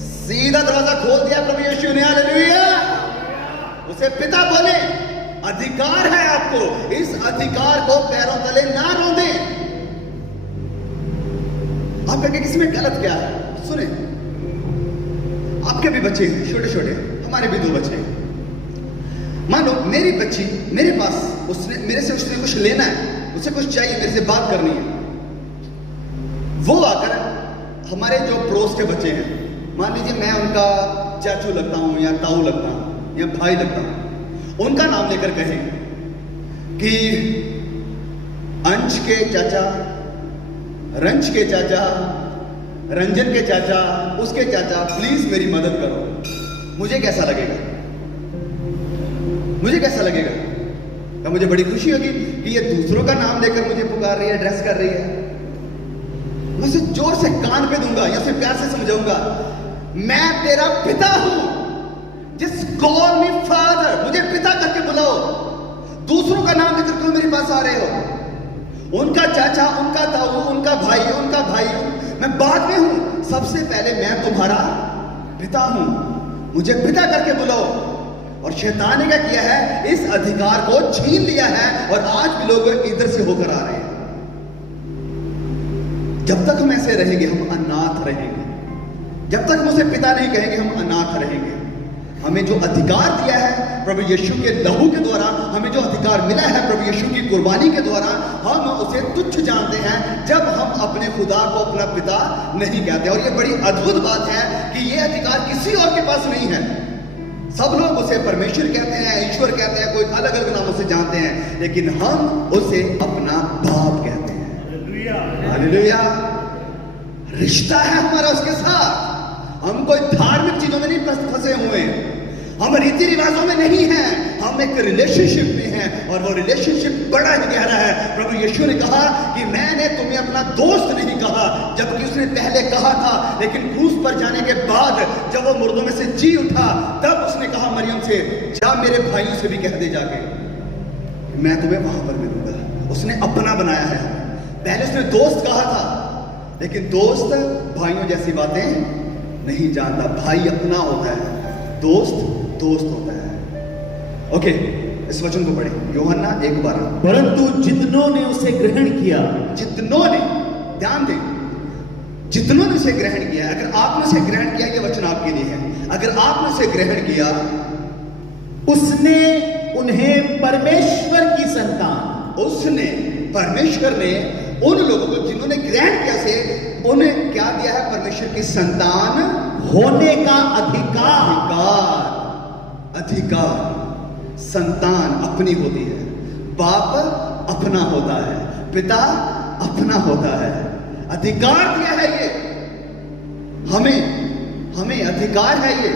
सीधा दरवाजा खोल दिया प्रभु यीशु ने, हालेलुया! उसे पिता बोले, अधिकार है आपको, इस अधिकार को पैरों तले ना रौंदे। आप कहेंगे किसी में गलत क्या है? सुने, आपके भी बच्चे हैं छोटे छोटे, हमारे भी 2 बच्चे हैं। मान लो मेरी बच्ची मेरे पास, उसने मेरे से उसने कुछ लेना है, उसे कुछ चाहिए, मेरे से बात करनी है। वो आकर हमारे जो पड़ोस के बच्चे हैं, मान लीजिए मैं उनका चाचू लगता हूं या ताऊ लगता हूं, या भाई लगता हूं, उनका नाम लेकर कहें कि अंश के चाचा, रंश के चाचा, रंजन के चाचा, उसके चाचा, प्लीज मेरी मदद करो, मुझे कैसा लगेगा? मुझे कैसा लगेगा? तो मुझे बड़ी खुशी होगी कि ये दूसरों का नाम लेकर मुझे पुकार रही है, एड्रेस कर रही है। मैं उसे जोर से कान पे दूंगा या उसे प्यार से समझाऊंगा, मैं तेरा पिता हूं, जिस कॉल मी फादर, मुझे पिता करके बुलाओ। दूसरों का नाम लेकर क्यों मेरे पास आ रहे हो? उनका चाचा, उनका ताऊ, उनका भाई, मैं बाद में हूं, सबसे पहले मैं तुम्हारा पिता हूं, मुझे पिता करके बुलाओ। और शैतान ने क्या किया है? इस अधिकार को छीन लिया है और आज भी लोग इधर से होकर आ रहे हैं। जब तक हम ऐसे रहेंगे हम अनाथ रहेंगे, जब तक हम उसे पिता नहीं कहेंगे हम अनाथ रहेंगे। हमें जो अधिकार दिया है प्रभु यीशु के लहू के द्वारा, हमें जो अधिकार मिला है प्रभु यीशु की कुर्बानी के द्वारा, हम उसे तुच्छ जानते हैं जब हम अपने खुदा को अपना पिता नहीं कहते। और ये बड़ी अद्भुत बात है कि ये अधिकार किसी और के पास नहीं है। सब लोग उसे परमेश्वर कहते हैं, ईश्वर कहते हैं, कोई अलग अलग नामों से जानते हैं, लेकिन हम उसे अपना बाप कहते हैं। हालेलुया। रिश्ता है हमारा उसके साथ। हम कोई धार्मिक चीजों में नहीं फंसे हुए हैं, हम रीति रिवाजों में नहीं हैं, हम एक रिलेशनशिप में हैं और वो रिलेशनशिप बड़ा ही गहरा है। प्रभु यीशु ने कहा कि मैंने तुम्हें अपना दोस्त नहीं कहा, जबकि उसने पहले कहा था, लेकिन क्रूस पर जाने के बाद जब वो मुर्दों में से जी उठा तब उसने कहा मरियम से, जा मेरे भाइयों से भी कह दे जाके मैं तुम्हें वहां पर मिलूंगा। उसने अपना बनाया है। पहले उसने दोस्त कहा था, लेकिन दोस्त भाइयों जैसी बातें नहीं जानता। भाई अपना होता है, दोस्त दोस्त होता है। ओके, इस वचन को पढ़े, यूहन्ना 1:12। परंतु जितनों ने उसे ग्रहण किया, जितनों ने, ध्यान दें, जितनों ने उसे ग्रहण किया। अगर आपने उसे ग्रहण किया, ये वचन आपके लिए है, अगर आपने उसे ग्रहण किया, उसने उन्हें परमेश्वर की संतान, उसने, परमेश्वर ने उन लोगों को जिन्होंने ग्रहण किया से उन्हें क्या दिया है? परमेश्वर की संतान होने का अधिकार। अधिकार। संतान अपनी होती है, बाप अपना होता है, पिता अपना होता है। अधिकार दिया है ये हमें अधिकार है ये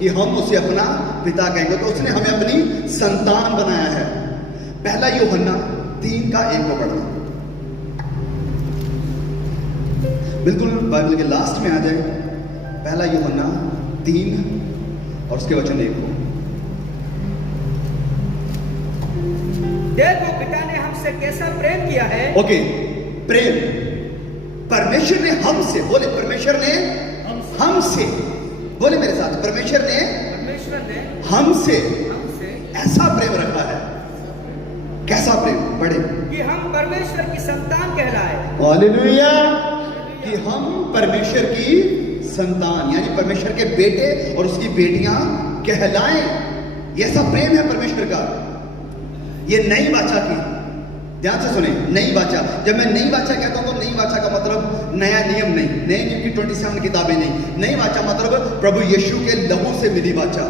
कि हम उसे अपना पिता कहेंगे। तो उसने हमें अपनी संतान बनाया है। पहला यूहन्ना 3:1 को पढ़ना, बिल्कुल बाइबल के लास्ट में आ जाए। पहला यूहन्ना 3 और उसके वचन 1 को। देखो पिता ने हमसे कैसा प्रेम किया है। ओके, प्रेम। परमेश्वर ने हमसे, बोले परमेश्वर ने हमसे, बोले मेरे साथ, परमेश्वर ने हमसे ऐसा प्रेम रखा है। कैसा प्रेम? पढ़े कि हम परमेश्वर की संतान कहलाए। हालेलुया। कि हम परमेश्वर की संतान यानी परमेश्वर के बेटे और उसकी बेटियां कहलाएं। ये ऐसा प्रेम है परमेश्वर का। ये नई वाचा की, ध्यान से सुने, नई वाचा। जब मैं नई वाचा कहता हूं तो नई वाचा का मतलब नया नियम नहीं, नए नियम की 27 किताबें नहीं। नई वाचा मतलब प्रभु यीशु के लहू से मिली वाचा।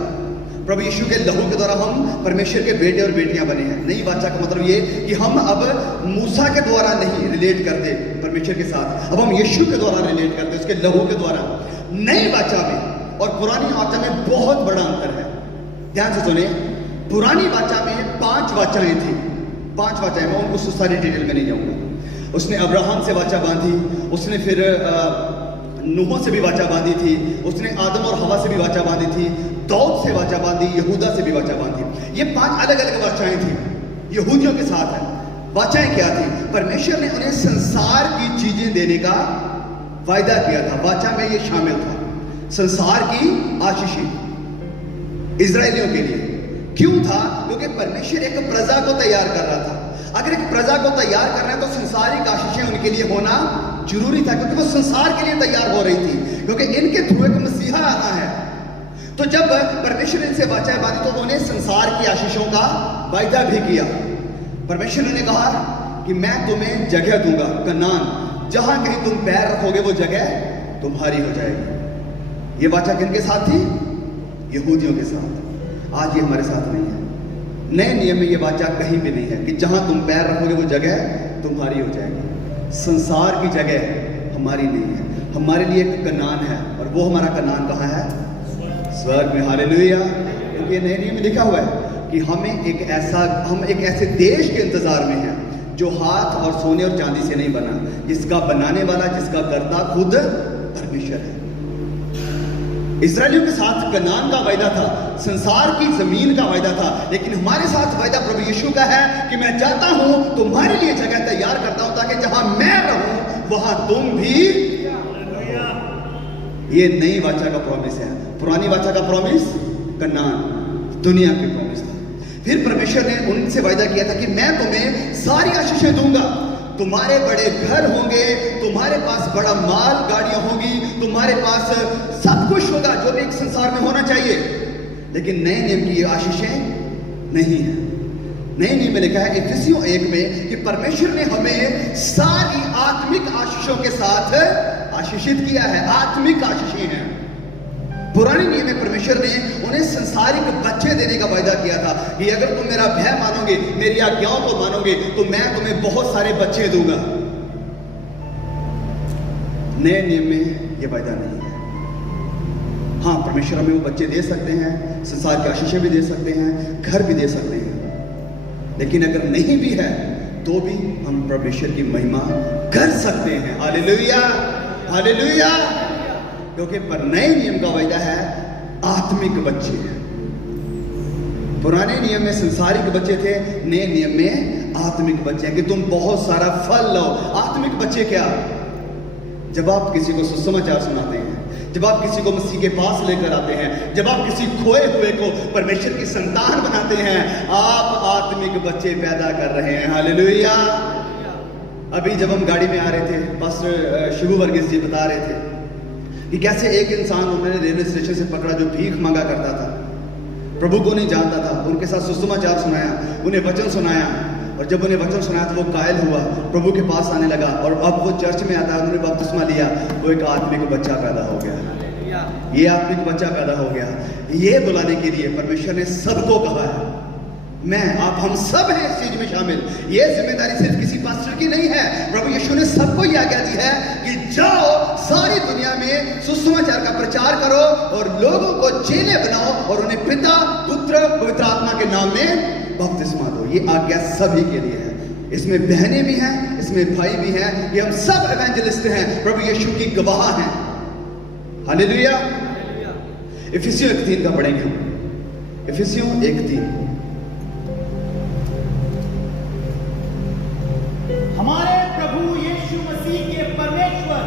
प्रभु यीशु के लहू के द्वारा हम परमेश्वर के बेटे और बेटियां बने हैं। नई वाचा का मतलब ये कि हम अब मूसा के द्वारा नहीं रिलेट करते परमेश्वर के साथ, अब हम यीशु के द्वारा रिलेट करते, उसके लहू के द्वारा। नई वाचा में और पुरानी वाचा में बहुत बड़ा अंतर है। ध्यान से सुने, पुरानी वाचा में 5 वाचाएं थी, 5 वाचाएं, मैं उनको सारी डिटेल में नहीं जाऊंगा। उसने अब्राहम से वाचा बांधी, उसने फिर नूह से भी वाचा बांधी थी, उसने आदम और हवा से भी वाचा बांधी थी, दाऊद से वाचा बांधी, यहूदा से भी वाचा बांधी। ये 5 अलग अलग वाचाएं थी, यहूदियों के साथ है। वाचाएं क्या थी? परमेश्वर ने उन्हें संसार की चीजें देने का वायदा किया था। वाचा में ये शामिल था, संसार की आशीषें इजरायलियों के लिए। क्यों था? क्योंकि परमेश्वर एक प्रजा को तैयार कर रहा था। अगर एक प्रजा को तैयार करना है तो संसारिक आशीषें उनके लिए होना जरूरी था, क्योंकि वो संसार के लिए तैयार हो रही थी, क्योंकि इनके थ्रू एक मसीहा आना है। तो जब परमेश्वर इनसे वाचाएं बांधी तो उन्हें संसार की आशीषों का वायदा भी किया। परमेश्वर ने कहा कि मैं तुम्हें जगह दूंगा, कनान, जहां कहीं तुम पैर रखोगे वो जगह तुम्हारी हो जाएगी। ये वाचा किनके साथ थी? यहूदियों के साथ। आज ये हमारे साथ नहीं है। नए नियम में ये वाचा कहीं भी नहीं है कि जहां तुम पैर रखोगे वो जगह तुम्हारी हो जाएगी। संसार की जगह हमारी नहीं है, हमारे लिए एक कनान है, और वो हमारा कनान कहाँ है? स्वर्ग में। हालेलुया। क्योंकि ये नए नियम में लिखा हुआ है कि हम एक ऐसे देश के इंतजार में हैं जो हाथ और सोने और चांदी से नहीं बना, जिसका बनाने वाला, जिसका कर्ता खुद परमेश्वर है। इस्राएलियों के साथ कनान का वायदा था, संसार की जमीन का वायदा था, लेकिन हमारे साथ वायदा प्रभु यीशु का है कि मैं जाता हूं तुम्हारे लिए जगह तैयार करता हूं ताकि जहां मैं रहूं वहां तुम भी। ये नई वाचा का प्रॉमिस है। पुरानी वाचा का प्रॉमिस कनान, दुनिया की प्रॉमिस था। फिर परमेश्वर ने उनसे वायदा किया था कि मैं तुम्हें सारी आशीषें दूंगा, तुम्हारे बड़े घर होंगे, तुम्हारे पास बड़ा माल गाड़ियां होंगी, तुम्हारे पास सब कुछ होगा जो भी एक संसार में होना चाहिए। लेकिन नए नियम की ये आशीषें नहीं है। नए नियम में लिखा है इफिसियों 1 में कि परमेश्वर ने हमें सारी आत्मिक आशीषों के साथ आशीषित किया है। आत्मिक आशीषें हैं। पुराने नियम में परमेश्वर ने उन्हें संसारिक बच्चे देने का वायदा किया था कि अगर तुम मेरा भय मानोगे, मेरी आज्ञाओं को मानोगे, तो मैं तुम्हें बहुत सारे बच्चे दूंगा। नए नियम में यह वायदा नहीं है। हाँ, परमेश्वर हमें वो बच्चे दे सकते हैं, संसार की आशीषें भी दे सकते हैं, घर भी दे सकते हैं, लेकिन अगर नहीं भी है तो भी हम परमेश्वर की महिमा कर सकते हैं। Hallelujah, hallelujah. क्योंकि पर नए नियम का वायदा है आत्मिक बच्चे। पुराने नियम में संसारिक बच्चे थे, नए नियम में आत्मिक बच्चे हैं कि तुम बहुत सारा फल लो। आत्मिक बच्चे क्या? जब आप किसी को सुसमाचार सुनाते हैं, जब आप किसी को मसीह के पास लेकर आते हैं, जब आप किसी खोए हुए को परमेश्वर की संतान बनाते हैं, आप आत्मिक बच्चे पैदा कर रहे हैं। हालेलुया। अभी जब हम गाड़ी में आ रहे थे, पास्टर शिबू वर्गीस जी बता रहे थे कि कैसे एक इंसान उन्होंने रेलवे स्टेशन से पकड़ा जो भीख मांगा करता था, प्रभु को नहीं जानता था, उनके साथ सुसमाचार सुनाया, उन्हें वचन सुनाया, और जब उन्हें वचन सुनाया तो वो कायल हुआ, प्रभु के पास आने लगा, और अब वो चर्च में आता है, उन्होंने बपतिस्मा लिया, वो एक आत्मिक बच्चा पैदा हो गया। ये आत्मिक बच्चा पैदा हो गया। ये बुलाने के लिए परमेश्वर ने सबको कहा है, मैं, आप, हम सब हैं इस चीज में शामिल। ये जिम्मेदारी सिर्फ किसी पास्टर की नहीं है। प्रभु यीशु ने सबको यह आज्ञा दी है कि जाओ सारी दुनिया में सुसमाचार का प्रचार करो और लोगों को चेले बनाओ और उन्हें पिता, पुत्र, पवित्र आत्मा के नाम में बपतिस्मा दो। ये आज्ञा सभी के लिए है। इसमें बहनें भी हैं, इसमें भाई भी हैं, ये हम सब एवेंजलिस्ट हैं, प्रभु यीशु की गवाह हैं। हालेलुया। इफिसियों 1:3 का पढ़ेंगे। इफिसियों 1:3। हमारे प्रभु यीशु मसीह के परमेश्वर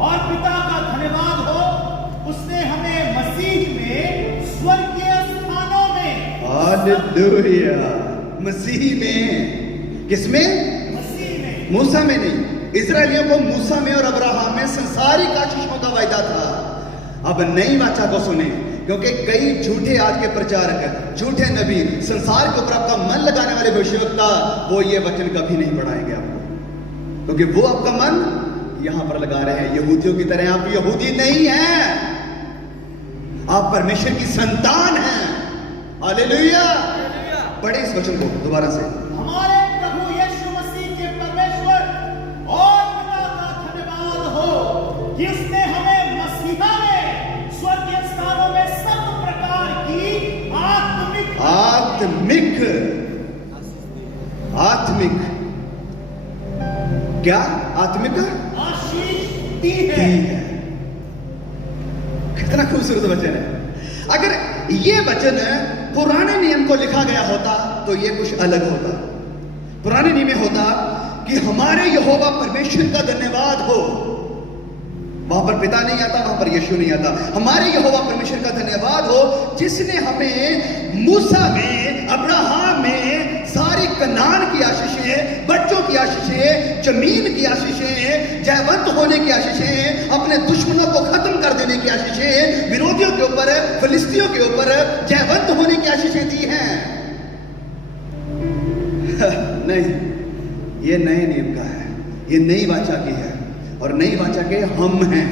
और पिता का धन्यवाद हो, उसने हमें मसीह में स्वर्गीय स्थानों में। हालेलुया। मसीह में। किसमें? मसीह में। मूसा में नहीं। इस्राएलियों को मूसा में और अब्राहम में संसारिक आशीषों का वायदा था। अब नई वाचा को सुने, क्योंकि कई झूठे आज के प्रचारक, झूठे नबी, संसार के ऊपर आपका मन लगाने वाले भविष्यवक्ता, वो ये वचन कभी नहीं पढ़ाएंगे आपको, क्योंकि वो आपका मन यहां पर लगा रहे हैं। यहूदियों की तरह आप यहूदी नहीं हैं, आप परमेश्वर की संतान हैं। हालेलुया। पढ़े इस वचन को दोबारा से। हमारे प्रभु यीशु मसीह के परमेश्वर और पिता का धन्यवाद हो कि उसने हमें मसीहा में स्वर्गीय स्थानों में सब प्रकार की आत्मिक क्या? आत्मिक आशीष दी है। कितना खूबसूरत वचन है। अगर ये वचन पुराने नियम को लिखा गया होता तो ये कुछ अलग होता। पुराने नियम में होता कि हमारे यहोवा परमेश्वर का धन्यवाद हो, वहां पर पिता नहीं आता, वहां पर यीशु नहीं आता। हमारे यहोवा परमेश्वर का धन्यवाद हो जिसने हमें मूसा में, अब्राहम में सारी कनान की आशीषें, बच्चों की आशीषें, जमीन की आशीषें, जयवंत होने की आशीषें, अपने दुश्मनों को खत्म कर देने की आशीषें, विरोधियों के ऊपर, फिलिस्तियों के ऊपर जयवंत होने की आशीषें दी हैं। नहीं, ये नए नियम का है, ये नई वाचा की है, और नई वाचा के हम हैं।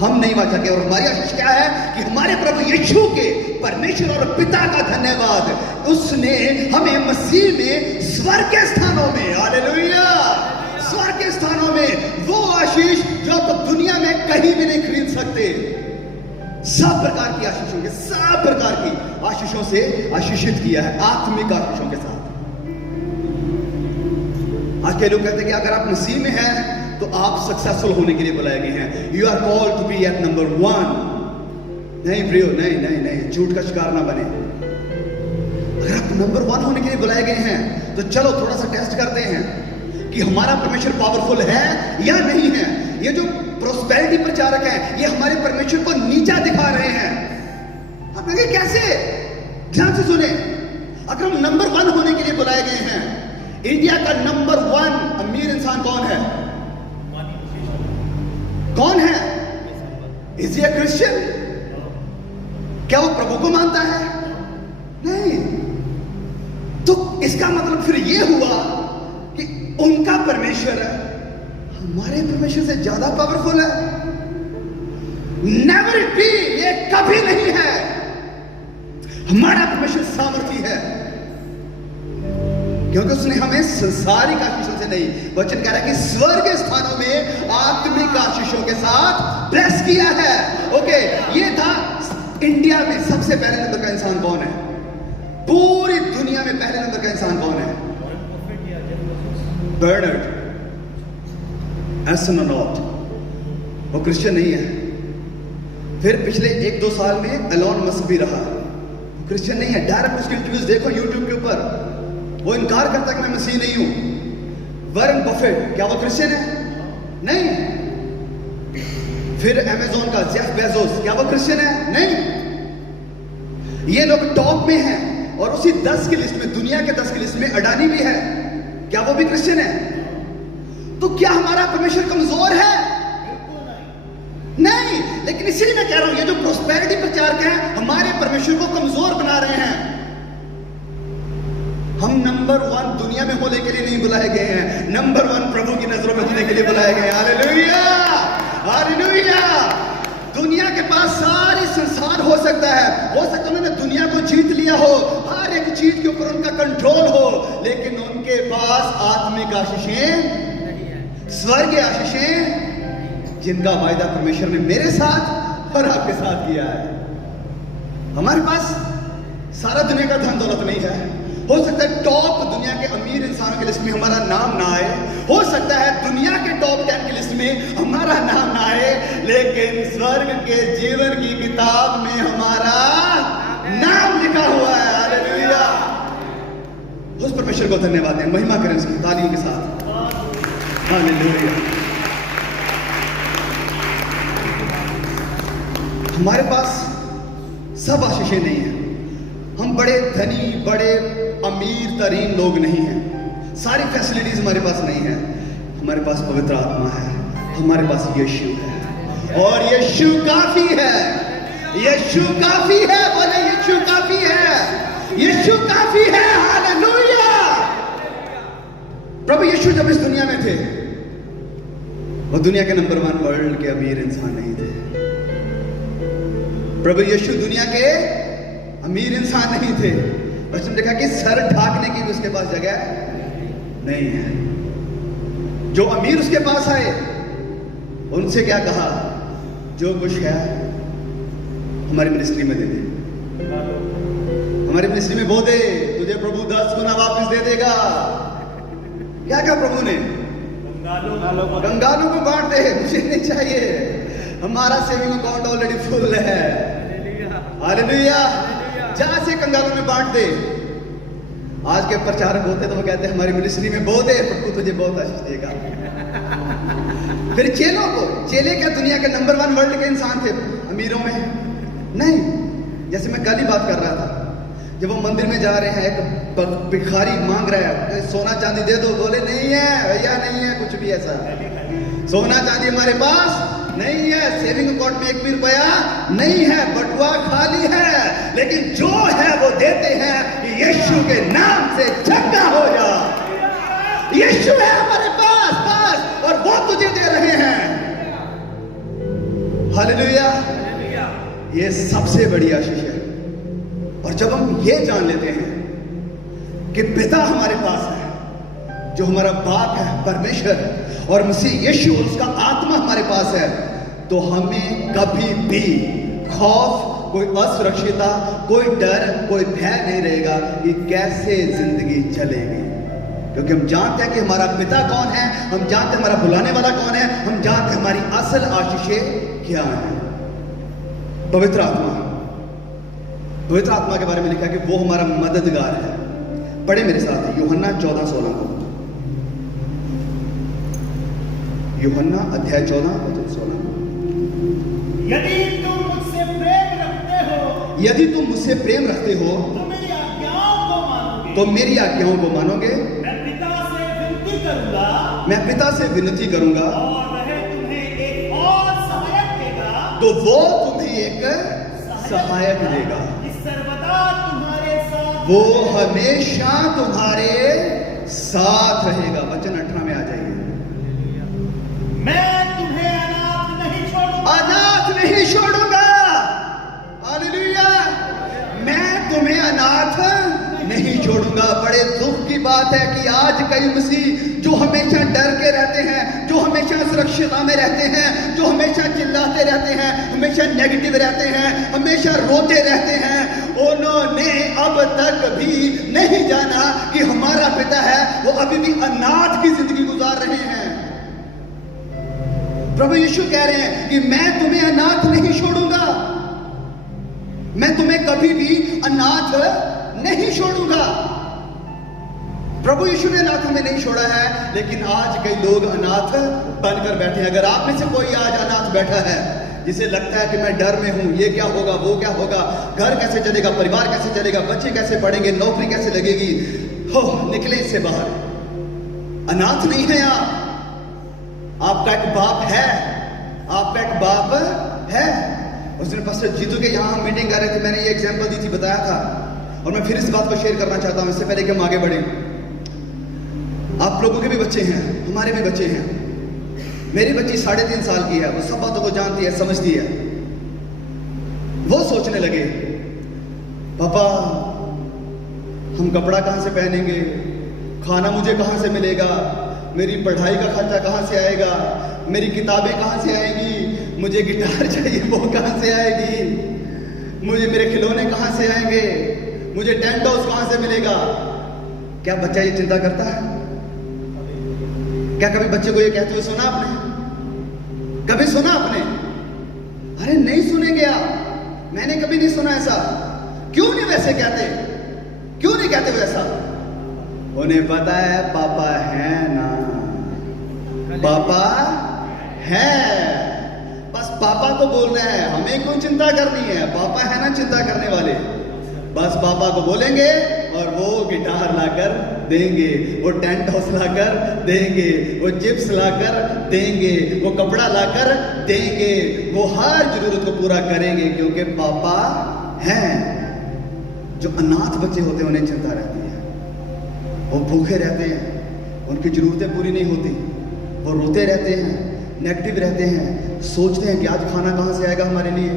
हम नहीं बचा के, और हमारी आशीष क्या है कि हमारे प्रभु यीशु के परमेश्वर और पिता का धन्यवाद, उसने हमें मसीह में स्वर्ग के स्थानों में, हालेलुया, स्वर्ग के स्थानों में वो आशीष जो आप दुनिया में कहीं भी नहीं खरीद सकते, सब प्रकार की आशीषों के, सब प्रकार की आशीषों से आशीषित किया है, आत्मिक आशीषों के साथ। आज के लोग कहते हैं कि अगर आप मसीह में हैं तो आप सक्सेसफुल होने के लिए बुलाए गए हैं, you are called to be at number 1। नहीं प्रियो, नहीं नहीं नहीं, झूठ का शिकार ना बने। अगर आप नंबर 1 होने के लिए बुलाए गए हैं तो चलो थोड़ा सा टेस्ट करते हैं कि हमारा परमेश्वर पावरफुल है या नहीं है। ये जो प्रोस्पेरिटी प्रचारक हैं, ये हमारे परमेश्वर को नीचा दिखा रहे हैं। आप कहेंगे कैसे? ध्यान से सुने, अगर हम नंबर 1 होने के लिए बुलाए गए हैं, इंडिया का नंबर 1 अमीर इंसान कौन है? कौन है? Is he a Christian? क्या वो प्रभु को मानता है? नहीं। तो इसका मतलब फिर ये हुआ कि उनका परमेश्वर हमारे परमेश्वर से ज्यादा पावरफुल है। नेवर इट बी, ये कभी नहीं है। हमारा परमेश्वर सामर्थी है, क्योंकि उसने हमें संसारिक आशीषों से नहीं, वचन कह रहा है कि स्वर्ग स्थानों में आत्मिक आशीषों के साथ ब्लेस किया है। ओके, ये था इंडिया में सबसे पहले नंबर का इंसान कौन है? पूरी दुनिया में पहले नंबर का इंसान कौन है? बर्नार्ड एस्ट्रोनॉट, वो क्रिश्चियन नहीं है। फिर पिछले 1-2 साल में एलोन मस्क भी रहा, वो क्रिश्चियन नहीं है। डायरेक्ट उसके इंटरव्यूज देखो यूट्यूब के ऊपर, वो इनकार करता है कि मैं मसीह नहीं हूं। वॉरेन बफेट, क्या वो क्रिश्चियन है? नहीं। फिर अमेज़न का जेफ बेजोस, क्या वो क्रिश्चियन है? नहीं। ये लोग टॉप में हैं, और उसी 10 की लिस्ट में, दुनिया के 10 की लिस्ट में अडानी भी है, क्या वो भी क्रिश्चियन है? तो क्या हमारा परमेश्वर कमजोर है? नहीं। लेकिन इसीलिए मैं कह रहा हूं, ये जो प्रोस्पेरिटी प्रचारक हैं हमारे परमेश्वर को कमजोर बना रहे हैं। हम नंबर 1 दुनिया में होने के लिए नहीं बुलाए गए हैं, नंबर 1 प्रभु की नजरों में होने के लिए बुलाए गए हैं। Hallelujah, hallelujah. दुनिया के पास सारी संसार हो सकता है उन्होंने दुनिया को जीत लिया हो, हर एक चीज के ऊपर उनका कंट्रोल हो, लेकिन उनके पास आत्मिक आशीषें, स्वर्गीय आशीषें, जिनका वायदा परमेश्वर ने मेरे साथ और आपके साथ किया है। हमारे पास सारा दुनिया का धन दौलत नहीं है, हो सकता है टॉप दुनिया के अमीर इंसानों की लिस्ट में हमारा नाम ना आए, हो सकता है दुनिया के टॉप 10 की लिस्ट में हमारा नाम ना आए, लेकिन स्वर्ग के जीवन की किताब में हमारा नाम लिखा हुआ है। हालेलुया। उस परमेश्वर को धन्यवाद दें, महिमा करें उसकी तालियों के साथ। हालेलुया। हमारे पास सब आशीषें नहीं है, हम बड़े धनी, बड़े अमीर तरीन लोग नहीं हैं, सारी फैसिलिटीज हमारे पास नहीं है। हमारे पास पवित्र आत्मा है, हमारे पास यीशु है, और यीशु काफी है। यीशु काफी है, बोले यीशु काफी है, यीशु काफी है। हालेलुया। प्रभु यीशु जब इस दुनिया में थे, वो दुनिया के नंबर 1 वर्ल्ड के अमीर इंसान नहीं थे। प्रभु यीशु दुनिया के अमीर इंसान नहीं थे। वचन देखा कि सर ढाकने की भी उसके पास जगह नहीं है। जो अमीर उसके पास आए, उनसे क्या कहा? जो कुछ है हमारी मिनिस्ट्री में दे दे, हमारी मिनिस्ट्री में बो दे, तुझे प्रभु 10 गुना वापस दे देगा। क्या कहा प्रभु ने? कंगालों को बांट दे, मुझे नहीं चाहिए, हमारा सेविंग अकाउंट ऑलरेडी फुल है। हालेलुया। जहां से कंगालों में बांट दे। आज के प्रचारक होते तो वो कहते हैं हमारी मिनिस्ट्री में बो दे, प्रभु तुझे बहुत आशीष देगा। फिर चेलों को, चेले क्या दुनिया के नंबर 1 वर्ल्ड के इंसान थे अमीरों में? नहीं। जैसे मैं कल ही बात कर रहा था, जब वो मंदिर में जा रहे हैं, एक भिखारी मांग रहा है सोना चांदी दे दो, बोले नहीं है भैया, नहीं है कुछ भी ऐसा, सोना चांदी हमारे पास नहीं है, सेविंग अकाउंट में 1 भी रुपया नहीं है, बटुआ खाली है, लेकिन जो है वो देते हैं कि यीशु के नाम से चंगा हो जा। यीशु है हमारे पास, और वो तुझे दे रहे हैं। हालेलुया। ये सबसे बड़ी आशीष है। और जब हम ये जान लेते हैं कि पिता हमारे पास है, जो हमारा बाप है परमेश्वर, और मसीह यीशु और उसका आत्मा हमारे पास है, तो हमें कभी भी खौफ, कोई असुरक्षितता, कोई डर, कोई भय नहीं रहेगा कि कैसे जिंदगी चलेगी। क्योंकि हम जानते हैं कि हमारा पिता कौन है, हम जानते हैं हमारा बुलाने वाला कौन है, हम जानते हैं हमारी असल आशीषें क्या है। पवित्र आत्मा, पवित्र आत्मा के बारे में लिखा है कि वो हमारा मददगार है। पढ़े मेरे साथ यूहन्ना 14:16 को। यूहन्ना अध्याय 14:16। यदि तुम मुझसे प्रेम रखते हो, यदि तुम मुझसे प्रेम रखते हो तो मेरी आज्ञाओं को मानोगे। तो मेरी आज्ञाओं को मानोगे। मैं पिता से विनती करूंगा, मैं पिता से विनती करूंगा, और वह तुम्हें एक और सहायक देगा, तो वो तुम्हें एक सहायक देगा। कि सर्वदा तुम्हारे साथ, वो हमेशा तुम्हारे साथ रहेगा। वचन 18 में आ जाइए। मैं तुम्हें अनाथ नहीं छोड़ूंगा। अनाथ नहीं छोड़ूंगा। हालेलुया। मैं तुम्हें अनाथ नहीं छोड़ूंगा। बड़े दुख की बात है कि आज कई मसीह जो हमेशा डर के रहते हैं, जो हमेशा सुरक्षितता में रहते हैं, जो हमेशा चिल्लाते रहते हैं, हमेशा नेगेटिव रहते हैं, हमेशा रोते रहते हैं, उन्होंने अब तक भी नहीं जाना कि हमारा पिता है वो अभी भी अनाथ की जिंदगी गुजार रहे हैं। प्रभु यीशु कह रहे हैं कि मैं तुम्हें अनाथ नहीं छोड़ूंगा, मैं तुम्हें कभी भी अनाथ नहीं छोड़ूंगा। प्रभु यीशु ने अनाथ हमें नहीं छोड़ा है, लेकिन आज कई लोग अनाथ बनकर बैठे हैं। अगर आप में से कोई आज अनाथ बैठा है, जिसे लगता है कि मैं डर में हूं, ये क्या होगा, वो क्या होगा, घर कैसे चलेगा, परिवार कैसे चलेगा, बच्चे कैसे पढ़ेंगे, नौकरी कैसे लगेगी, हो निकले इससे बाहर। अनाथ नहीं है आप, आपका एक बाप है, आपका एक बाप है। उस दिन पास्टर जीतू के यहाँ मीटिंग कर रहे थे, मैंने ये एग्जांपल दी थी, बताया था, और मैं फिर इस बात को शेयर करना चाहता हूं इससे पहले कि हम आगे बढ़े। आप लोगों के भी बच्चे हैं, हमारे भी बच्चे हैं। मेरी बच्ची 3.5 साल की है, वो सब बातों को जानती है, समझती है। वो सोचने लगे, पापा हम कपड़ा कहां से पहनेंगे, खाना मुझे कहां से मिलेगा, मेरी पढ़ाई का खर्चा कहां से आएगा, मेरी किताबें कहां से आएंगी, मुझे गिटार चाहिए वो कहां से आएगी, मुझे मेरे खिलौने कहां से आएंगे, मुझे टेंट हाउस कहां से मिलेगा। क्या बच्चा ये चिंता करता है? क्या कभी बच्चे को ये कहते हुए सुना आपने? कभी सुना आपने? अरे नहीं सुनेंगे आप, मैंने कभी नहीं सुना ऐसा। क्यों नहीं वैसे कहते? क्यों नहीं कहते वैसा? उन्हें पता है पापा है ना, पापा है, बस पापा को बोल रहे हैं, हमें क्यों चिंता करनी है, पापा है ना चिंता करने वाले। बस पापा को बोलेंगे और वो गिटार लाकर देंगे, वो टेंट हाउस लाकर देंगे, वो चिप्स लाकर देंगे, वो कपड़ा लाकर देंगे, वो हर जरूरत को पूरा करेंगे, क्योंकि पापा हैं। जो अनाथ बच्चे होते हैं उन्हें चिंता रहती है, वो भूखे रहते हैं, उनकी जरूरतें पूरी नहीं होती, वो रोते रहते हैं, नेगेटिव रहते हैं, सोचते हैं कि आज खाना कहाँ से आएगा हमारे लिए,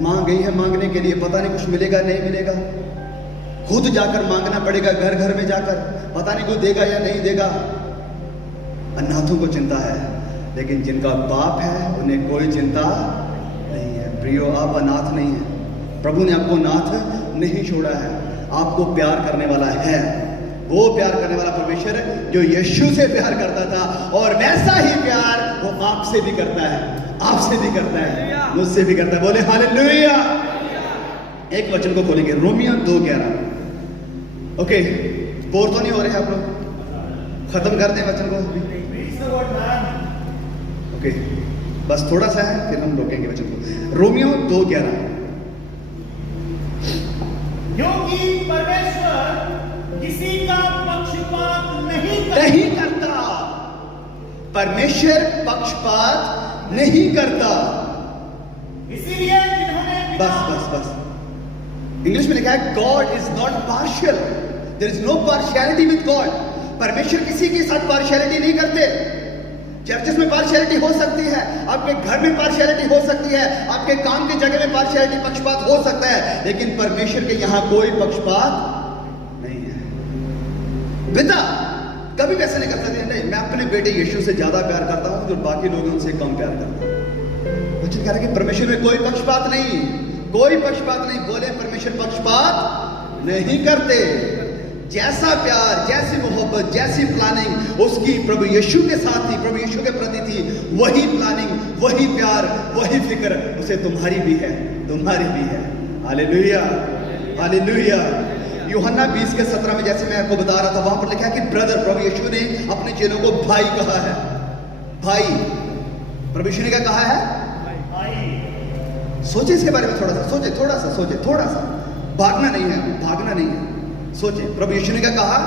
माँ गई है मांगने के लिए, पता नहीं कुछ मिलेगा नहीं मिलेगा, खुद जाकर मांगना पड़ेगा, घर घर में जाकर, पता नहीं कोई देगा या नहीं देगा। अनाथों को चिंता है, लेकिन जिनका बाप है उन्हें कोई चिंता नहीं है। प्रियो, आप अनाथ नहीं है, प्रभु ने आपको अनाथ नहीं छोड़ा है, आपको प्यार करने वाला है। वो प्यार करने वाला परमेश्वर है जो यीशु से प्यार करता था, और वैसा ही प्यार वो आपसे भी करता है, आपसे भी करता है, मुझसे भी करता है। बोले हालेलुया। एक वचन को खोलेंगे, रोमियो 2:11। ओके, बोर तो नहीं हो रहे आप लोग? खत्म कर दें वचन को? ओके, बस थोड़ा सा है, फिर हम रोकेंगे वचन को। रोमियो 2:11। क्योंकि परमेश्वर किसी का पक्षपात नहीं करता, परमेश्वर पक्षपात नहीं करता। इसीलिए जिन्होंने बस बस बस, इंग्लिश में लिखा है God is not partial, there is no partiality with God. परमेश्वर किसी के साथ पार्शियलिटी नहीं करते। चर्चेस में पार्शियलिटी हो सकती है, आपके घर में पार्शियलिटी हो सकती है, आपके काम की जगह में पार्शियलिटी, पक्षपात हो सकता है, लेकिन परमेश्वर के यहां कोई पक्षपात नहीं है। पिता कभी वैसे नहीं कर सकते, नहीं मैं अपने बेटे यीशु से ज्यादा प्यार करता हूं जो बाकी लोग उनसे कम प्यार करता हूं। वचन कह रहा है कि परमेश्वर में कोई पक्षपात नहीं, कोई पक्षपात नहीं। बोले परमेश्वर पक्षपात नहीं करते। जैसा प्यार, जैसी मोहब्बत, जैसी प्लानिंग उसकी प्रभु यीशु के साथ थी, प्रभु यीशु के प्रति थी, वही प्लानिंग, वही प्यार, वही फिक्र उसे तुम्हारी भी है, तुम्हारी भी है। Hallelujah, hallelujah. यूहन्ना 20:17 में जैसे मैं आपको बता रहा था, वहां पर लिखा है कि ब्रदर, प्रभु यीशु ने अपने चेलों को भाई कहा है। भाई, प्रभु यीशु ने क्या कहा है? सोचे इसके बारे में, थोड़ा सा सोचे, थोड़ा सा सोचे, थोड़ा सा। भागना नहीं है, भागना नहीं है, सोचे। प्रभु यीशु ने क्या कहा?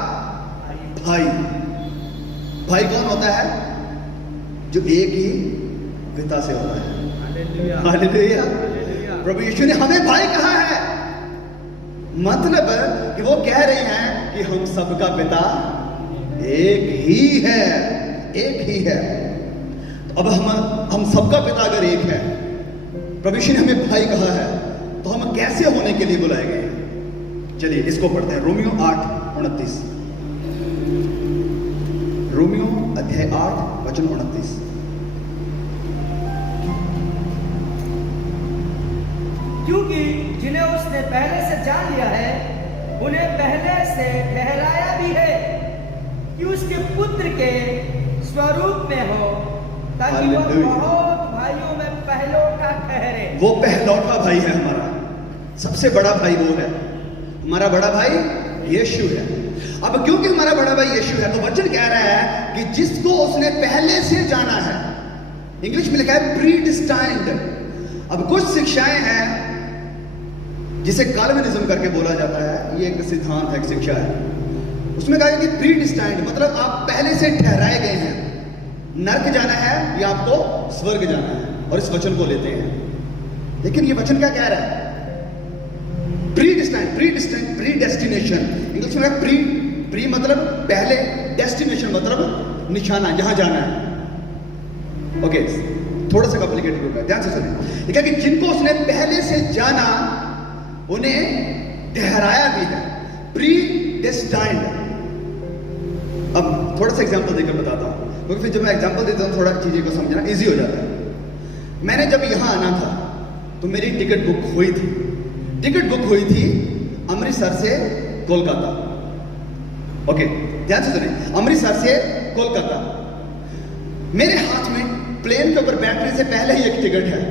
भाई। भाई कौन होता है? जो एक ही पिता से होता है। हालेलुया। प्रभु यीशु ने हमें भाई कहा है, मतलब कि वो कह रहे हैं कि हम सबका पिता एक ही है, एक ही है। अब हम सबका पिता अगर एक है, प्रभु यीशु ने हमें भाई कहा है, तो हम कैसे होने के लिए बुलाए गए हैं? चलिए इसको पढ़ते हैं। रोमियो 8:29, रोमियो अध्याय 8:29। क्योंकि जिन्हें उसने पहले से जान लिया है, उन्हें पहले से ठहराया भी है कि उसके पुत्र के स्वरूप में हो, ताकि वह बहुत भाइयों में पहलौठा ठहरे। वो पहलौठा भाई है हमारा, सबसे बड़ा भाई वो है। हमारा बड़ा भाई यीशु है। अब क्योंकि हमारा बड़ा भाई यीशु है, तो वचन कह रहा है कि जिसको उसने पहले से जाना है, इंग्लिश में लिखा है प्रीडिस्टाइन्ड। अब कुछ शिक्षाएं हैं जिसे काल्विनिज्म करके बोला जाता है, ये एक सिद्धांत है, एक शिक्षा है। उसमें कहा कि प्रीडिस्टाइन्ड मतलब आप पहले से ठहराए गए हैं, नरक जाना है या आपको स्वर्ग जाना है, और इस वचन को लेते हैं। लेकिन ये वचन क्या कह रहा है? प्रीडेस्टिनेशन। इंग्लिश में प्री मतलब पहले, डेस्टिनेशन मतलब निशाना, जहां जाना है। ओके, थोड़ा सा कॉम्प्लिकेटेड होगा, ध्यान से सुनिए। ये क्या कि जिनको उसने पहले से जाना, उन्हें ठहराया भी है, प्रीडेस्टाइन्ड। अब थोड़ा सा एग्जांपल देकर बताता हूं, क्योंकि फिर जब मैं एग्जांपल देता हूं थोड़ा चीजें को समझना इजी हो जाता है। मैंने जब यहां आना था तो मेरी टिकट बुक हुई थी। टिकट बुक हुई थी अमृतसर से कोलकाता। ओके, ध्यान से सुनिए, अमृतसर से कोलकाता। मेरे हाथ में प्लेन के ऊपर बैठने से पहले ही एक टिकट है,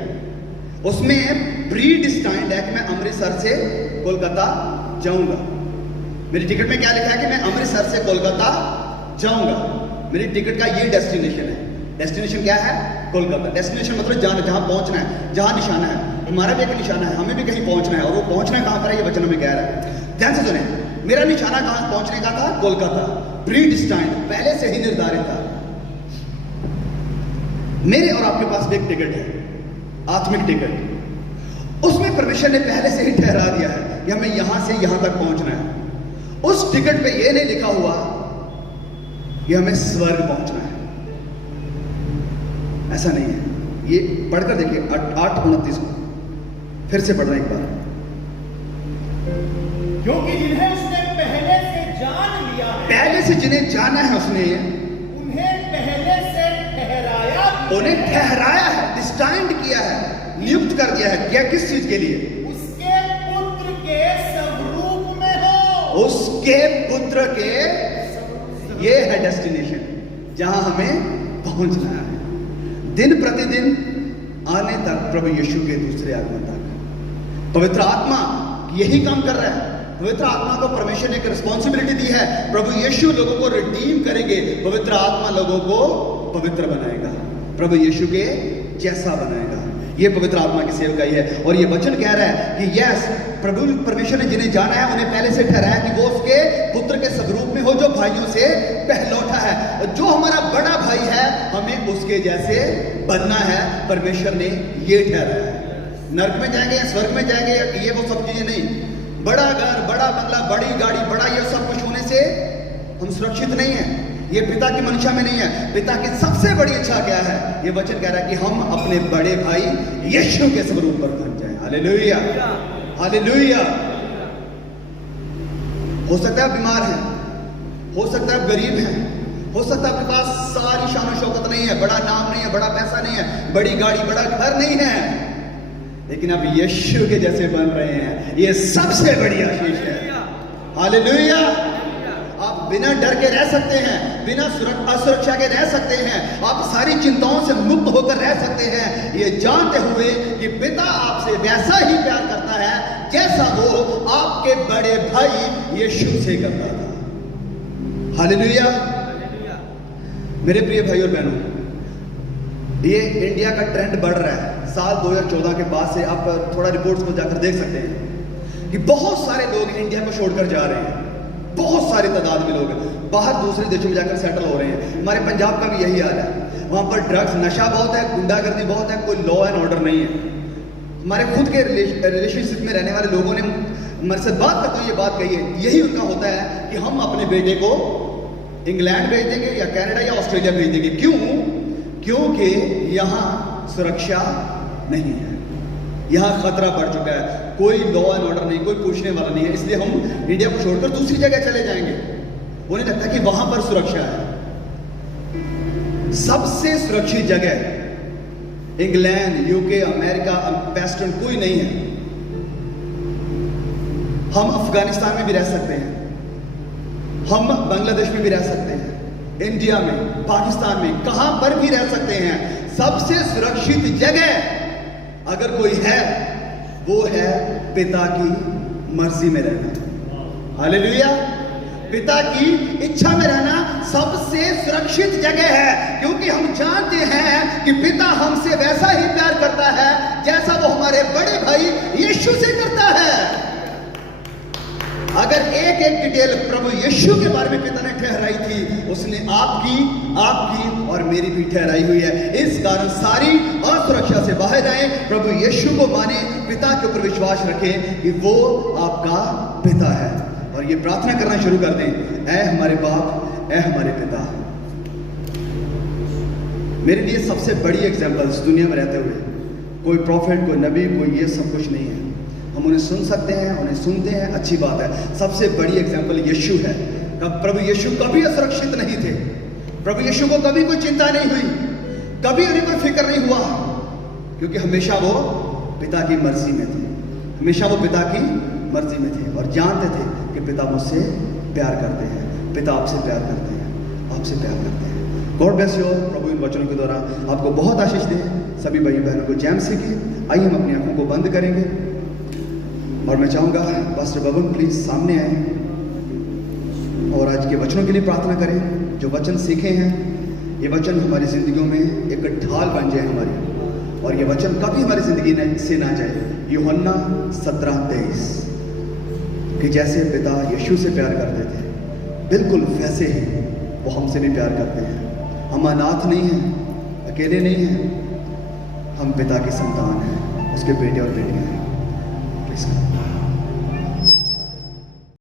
उसमें प्रीडिस्टाइन्ड है कि मैं अमृतसर से कोलकाता जाऊंगा। मेरी टिकट में क्या लिखा है कि मैं अमृतसर से कोलकाता जाऊंगा। मेरी टिकट का ये डेस्टिनेशन है। डेस्टिनेशन क्या है? कोलकाता। डेस्टिनेशन मतलब जाना, जहां पहुंचना है, जहां निशाना है। हमारा भी एक निशाना है, हमें भी कहीं पहुंचना है, और वो पहुंचना कहां पर है ये वचन में कह रहा है। ध्यान से सुने, मेरा निशाना कहां पहुंचने का था? कोलकाता। प्रीडिस्टाइन्ड, पहले से ही निर्धारित था। मेरे और आपके पास भी एक टिकट है, आत्मिक टिकट। उसमें परमेश्वर ने पहले से ही ठहरा दिया है कि हमें यहां से यहां तक पहुंचना है। उस टिकट पे ये नहीं लिखा हुआ कि हमें स्वर्ग पहुंचना है, ऐसा नहीं है। ये पढ़कर देखिए 8:29 को, फिर से पढ़ना एक बार। क्योंकि जिन्हें उसने पहले से जान लिया है, पहले से जिन्हें जाना है उसने उन्हें पहले से ठहराया, उन्हें ठहराया है, डिस्टाइन्ड किया है, नियुक्त कर दिया है। क्या, किस चीज के लिए? उसके पुत्र के स्वरूप में हो। उसके पुत्र के, ये है डेस्टिनेशन जहां हमें पहुंचना है, दिन प्रतिदिन आने तक, प्रभु यीशु के दूसरे आगमन तक। पवित्र आत्मा यही काम कर रहा है। पवित्र आत्मा को परमेश्वर ने एक रिस्पॉन्सिबिलिटी दी है। प्रभु यीशु लोगों को रिडीम करेंगे, पवित्र आत्मा लोगों को पवित्र बनाएगा, प्रभु यीशु के जैसा बनाएगा। ये पवित्र आत्मा की सेवकाई है। और ये वचन कह रहा है कि यस, प्रभु परमेश्वर ने जिन्हें जाना है उन्हें पहले से ठहराया कि वो उसके पुत्र के स्वरूप में हो, जो भाइयों से पहलौठा है। और जो हमारा बड़ा भाई है, हमें उसके जैसे बनना है, परमेश्वर ने ये ठहराया है। नरक में जाएंगे या स्वर्ग में जाएंगे, ये वो सब चीजें नहीं। बड़ा घर, बड़ा बंगला, बड़ी गाड़ी, बड़ा ये सब कुछ होने से हम सुरक्षित नहीं है। ये पिता की मंशा में नहीं है। पिता की सबसे बड़ी इच्छा क्या है? ये वचन कह रहा है कि हम अपने बड़े भाई यीशु के स्वरूप पर बन जाएं। Hallelujah, hallelujah. हो सकता है आप बीमार हैं, हो सकता है आप गरीब हैं, हो सकता है आपके पास सारी शान और शौकत नहीं है, बड़ा नाम नहीं है, बड़ा पैसा नहीं है, बड़ी गाड़ी, बड़ा घर नहीं है, लेकिन आप यीशु के जैसे बन रहे हैं। ये सबसे बड़ी आशीष है। हालेलुया। आप बिना डर के रह सकते हैं, बिना असुरक्षा के रह सकते हैं, आप सारी चिंताओं से मुक्त होकर रह सकते हैं, ये जानते हुए कि पिता आपसे वैसा ही प्यार करता है जैसा वो आपके बड़े भाई यीशु से करता था। हालेलुया। मेरे प्रिय भाई और बहनों, ये इंडिया का ट्रेंड बढ़ रहा है। साल 2014 के बाद से आप थोड़ा रिपोर्ट्स को जाकर देख सकते हैं कि बहुत सारे लोग इंडिया को छोड़कर जा रहे हैं। बहुत सारी तादाद में लोग बाहर दूसरे देशों में जाकर सेटल हो रहे हैं। हमारे पंजाब का भी यही हाल है। वहां पर ड्रग्स, नशा बहुत है, गुंडागर्दी बहुत है, कोई लॉ एंड ऑर्डर नहीं है। हमारे खुद के रिलेशनशिप में रहने वाले लोगों ने हमारे से बात करते हुए ये बात कही है, यही उनका होता है कि हम अपने बेटे को इंग्लैंड भेज देंगे या कनाडा या ऑस्ट्रेलिया भेज देंगे। क्यों? क्योंकि यहाँ सुरक्षा नहीं है, यहाँ खतरा बढ़ चुका है, कोई लॉ एंड ऑर्डर नहीं, कोई पूछने वाला नहीं है, इसलिए हम इंडिया को छोड़कर दूसरी जगह चले जाएंगे। उन्हें लगता है कि वहां पर सुरक्षा है। सबसे सुरक्षित जगह इंग्लैंड, यूके, अमेरिका, वेस्टर्न कोई नहीं है। हम अफगानिस्तान में भी रह सकते हैं, हम बांग्लादेश में भी रह सकते हैं, इंडिया में, पाकिस्तान में, कहां पर भी रह सकते हैं। सबसे सुरक्षित जगह अगर कोई है वो है पिता की मर्जी में रहना। हालेलुया। पिता की इच्छा में रहना सबसे सुरक्षित जगह है, क्योंकि हम जानते हैं कि पिता हमसे वैसा ही प्यार करता है जैसा वो हमारे बड़े भाई यीशु से करता है। अगर एक एक डिटेल प्रभु यीशु के बारे में पिता ने ठहराई थी, उसने आपकी और मेरी भी ठहराई हुई है। इस कारण सारी असुरक्षा से बाहर आए, प्रभु यीशु को माने, पिता के ऊपर विश्वास रखें कि वो आपका पिता है, और ये प्रार्थना करना शुरू कर दें, ऐ हमारे बाप, ऐ हमारे पिता। मेरे लिए सबसे बड़ी एग्जाम्पल इस दुनिया में रहते हुए कोई प्रॉफिट, कोई नबी, कोई ये सब कुछ नहीं है। हम उन्हें सुन सकते हैं, उन्हें सुनते हैं, अच्छी बात है। सबसे बड़ी एग्जाम्पल यीशु है। प्रभु यीशु कभी असुरक्षित नहीं थे, प्रभु यीशु को कभी कोई चिंता नहीं हुई, कभी उन्हें कोई फिक्र नहीं हुआ, क्योंकि हमेशा वो पिता की मर्जी में थे, हमेशा वो पिता की मर्जी में थे, और जानते थे कि पिता मुझसे प्यार करते हैं, पिता आपसे प्यार करते हैं, आपसे प्यार करते हैं। God bless you. प्रभु इन वचनों के द्वारा आपको बहुत आशीष दे। सभी भाई बहनों को जैम सीखे। आइए हम अपनी आंखों को बंद करेंगे, और मैं चाहूँगा पास्टर बबन प्लीज सामने आए और आज के वचनों के लिए प्रार्थना करें। जो वचन सीखे हैं, ये वचन हमारी जिंदगियों में एक ढाल बन जाए हमारी, और ये वचन कभी हमारी जिंदगी से ना जाए। यूहन्ना 17:23 कि जैसे पिता यीशु से प्यार करते थे, बिल्कुल वैसे ही वो हमसे भी प्यार करते हैं। हम अनाथ नहीं हैं, अकेले नहीं हैं, हम पिता की संतान हैं, उसके बेटे और बेटियां हैं। प्लीज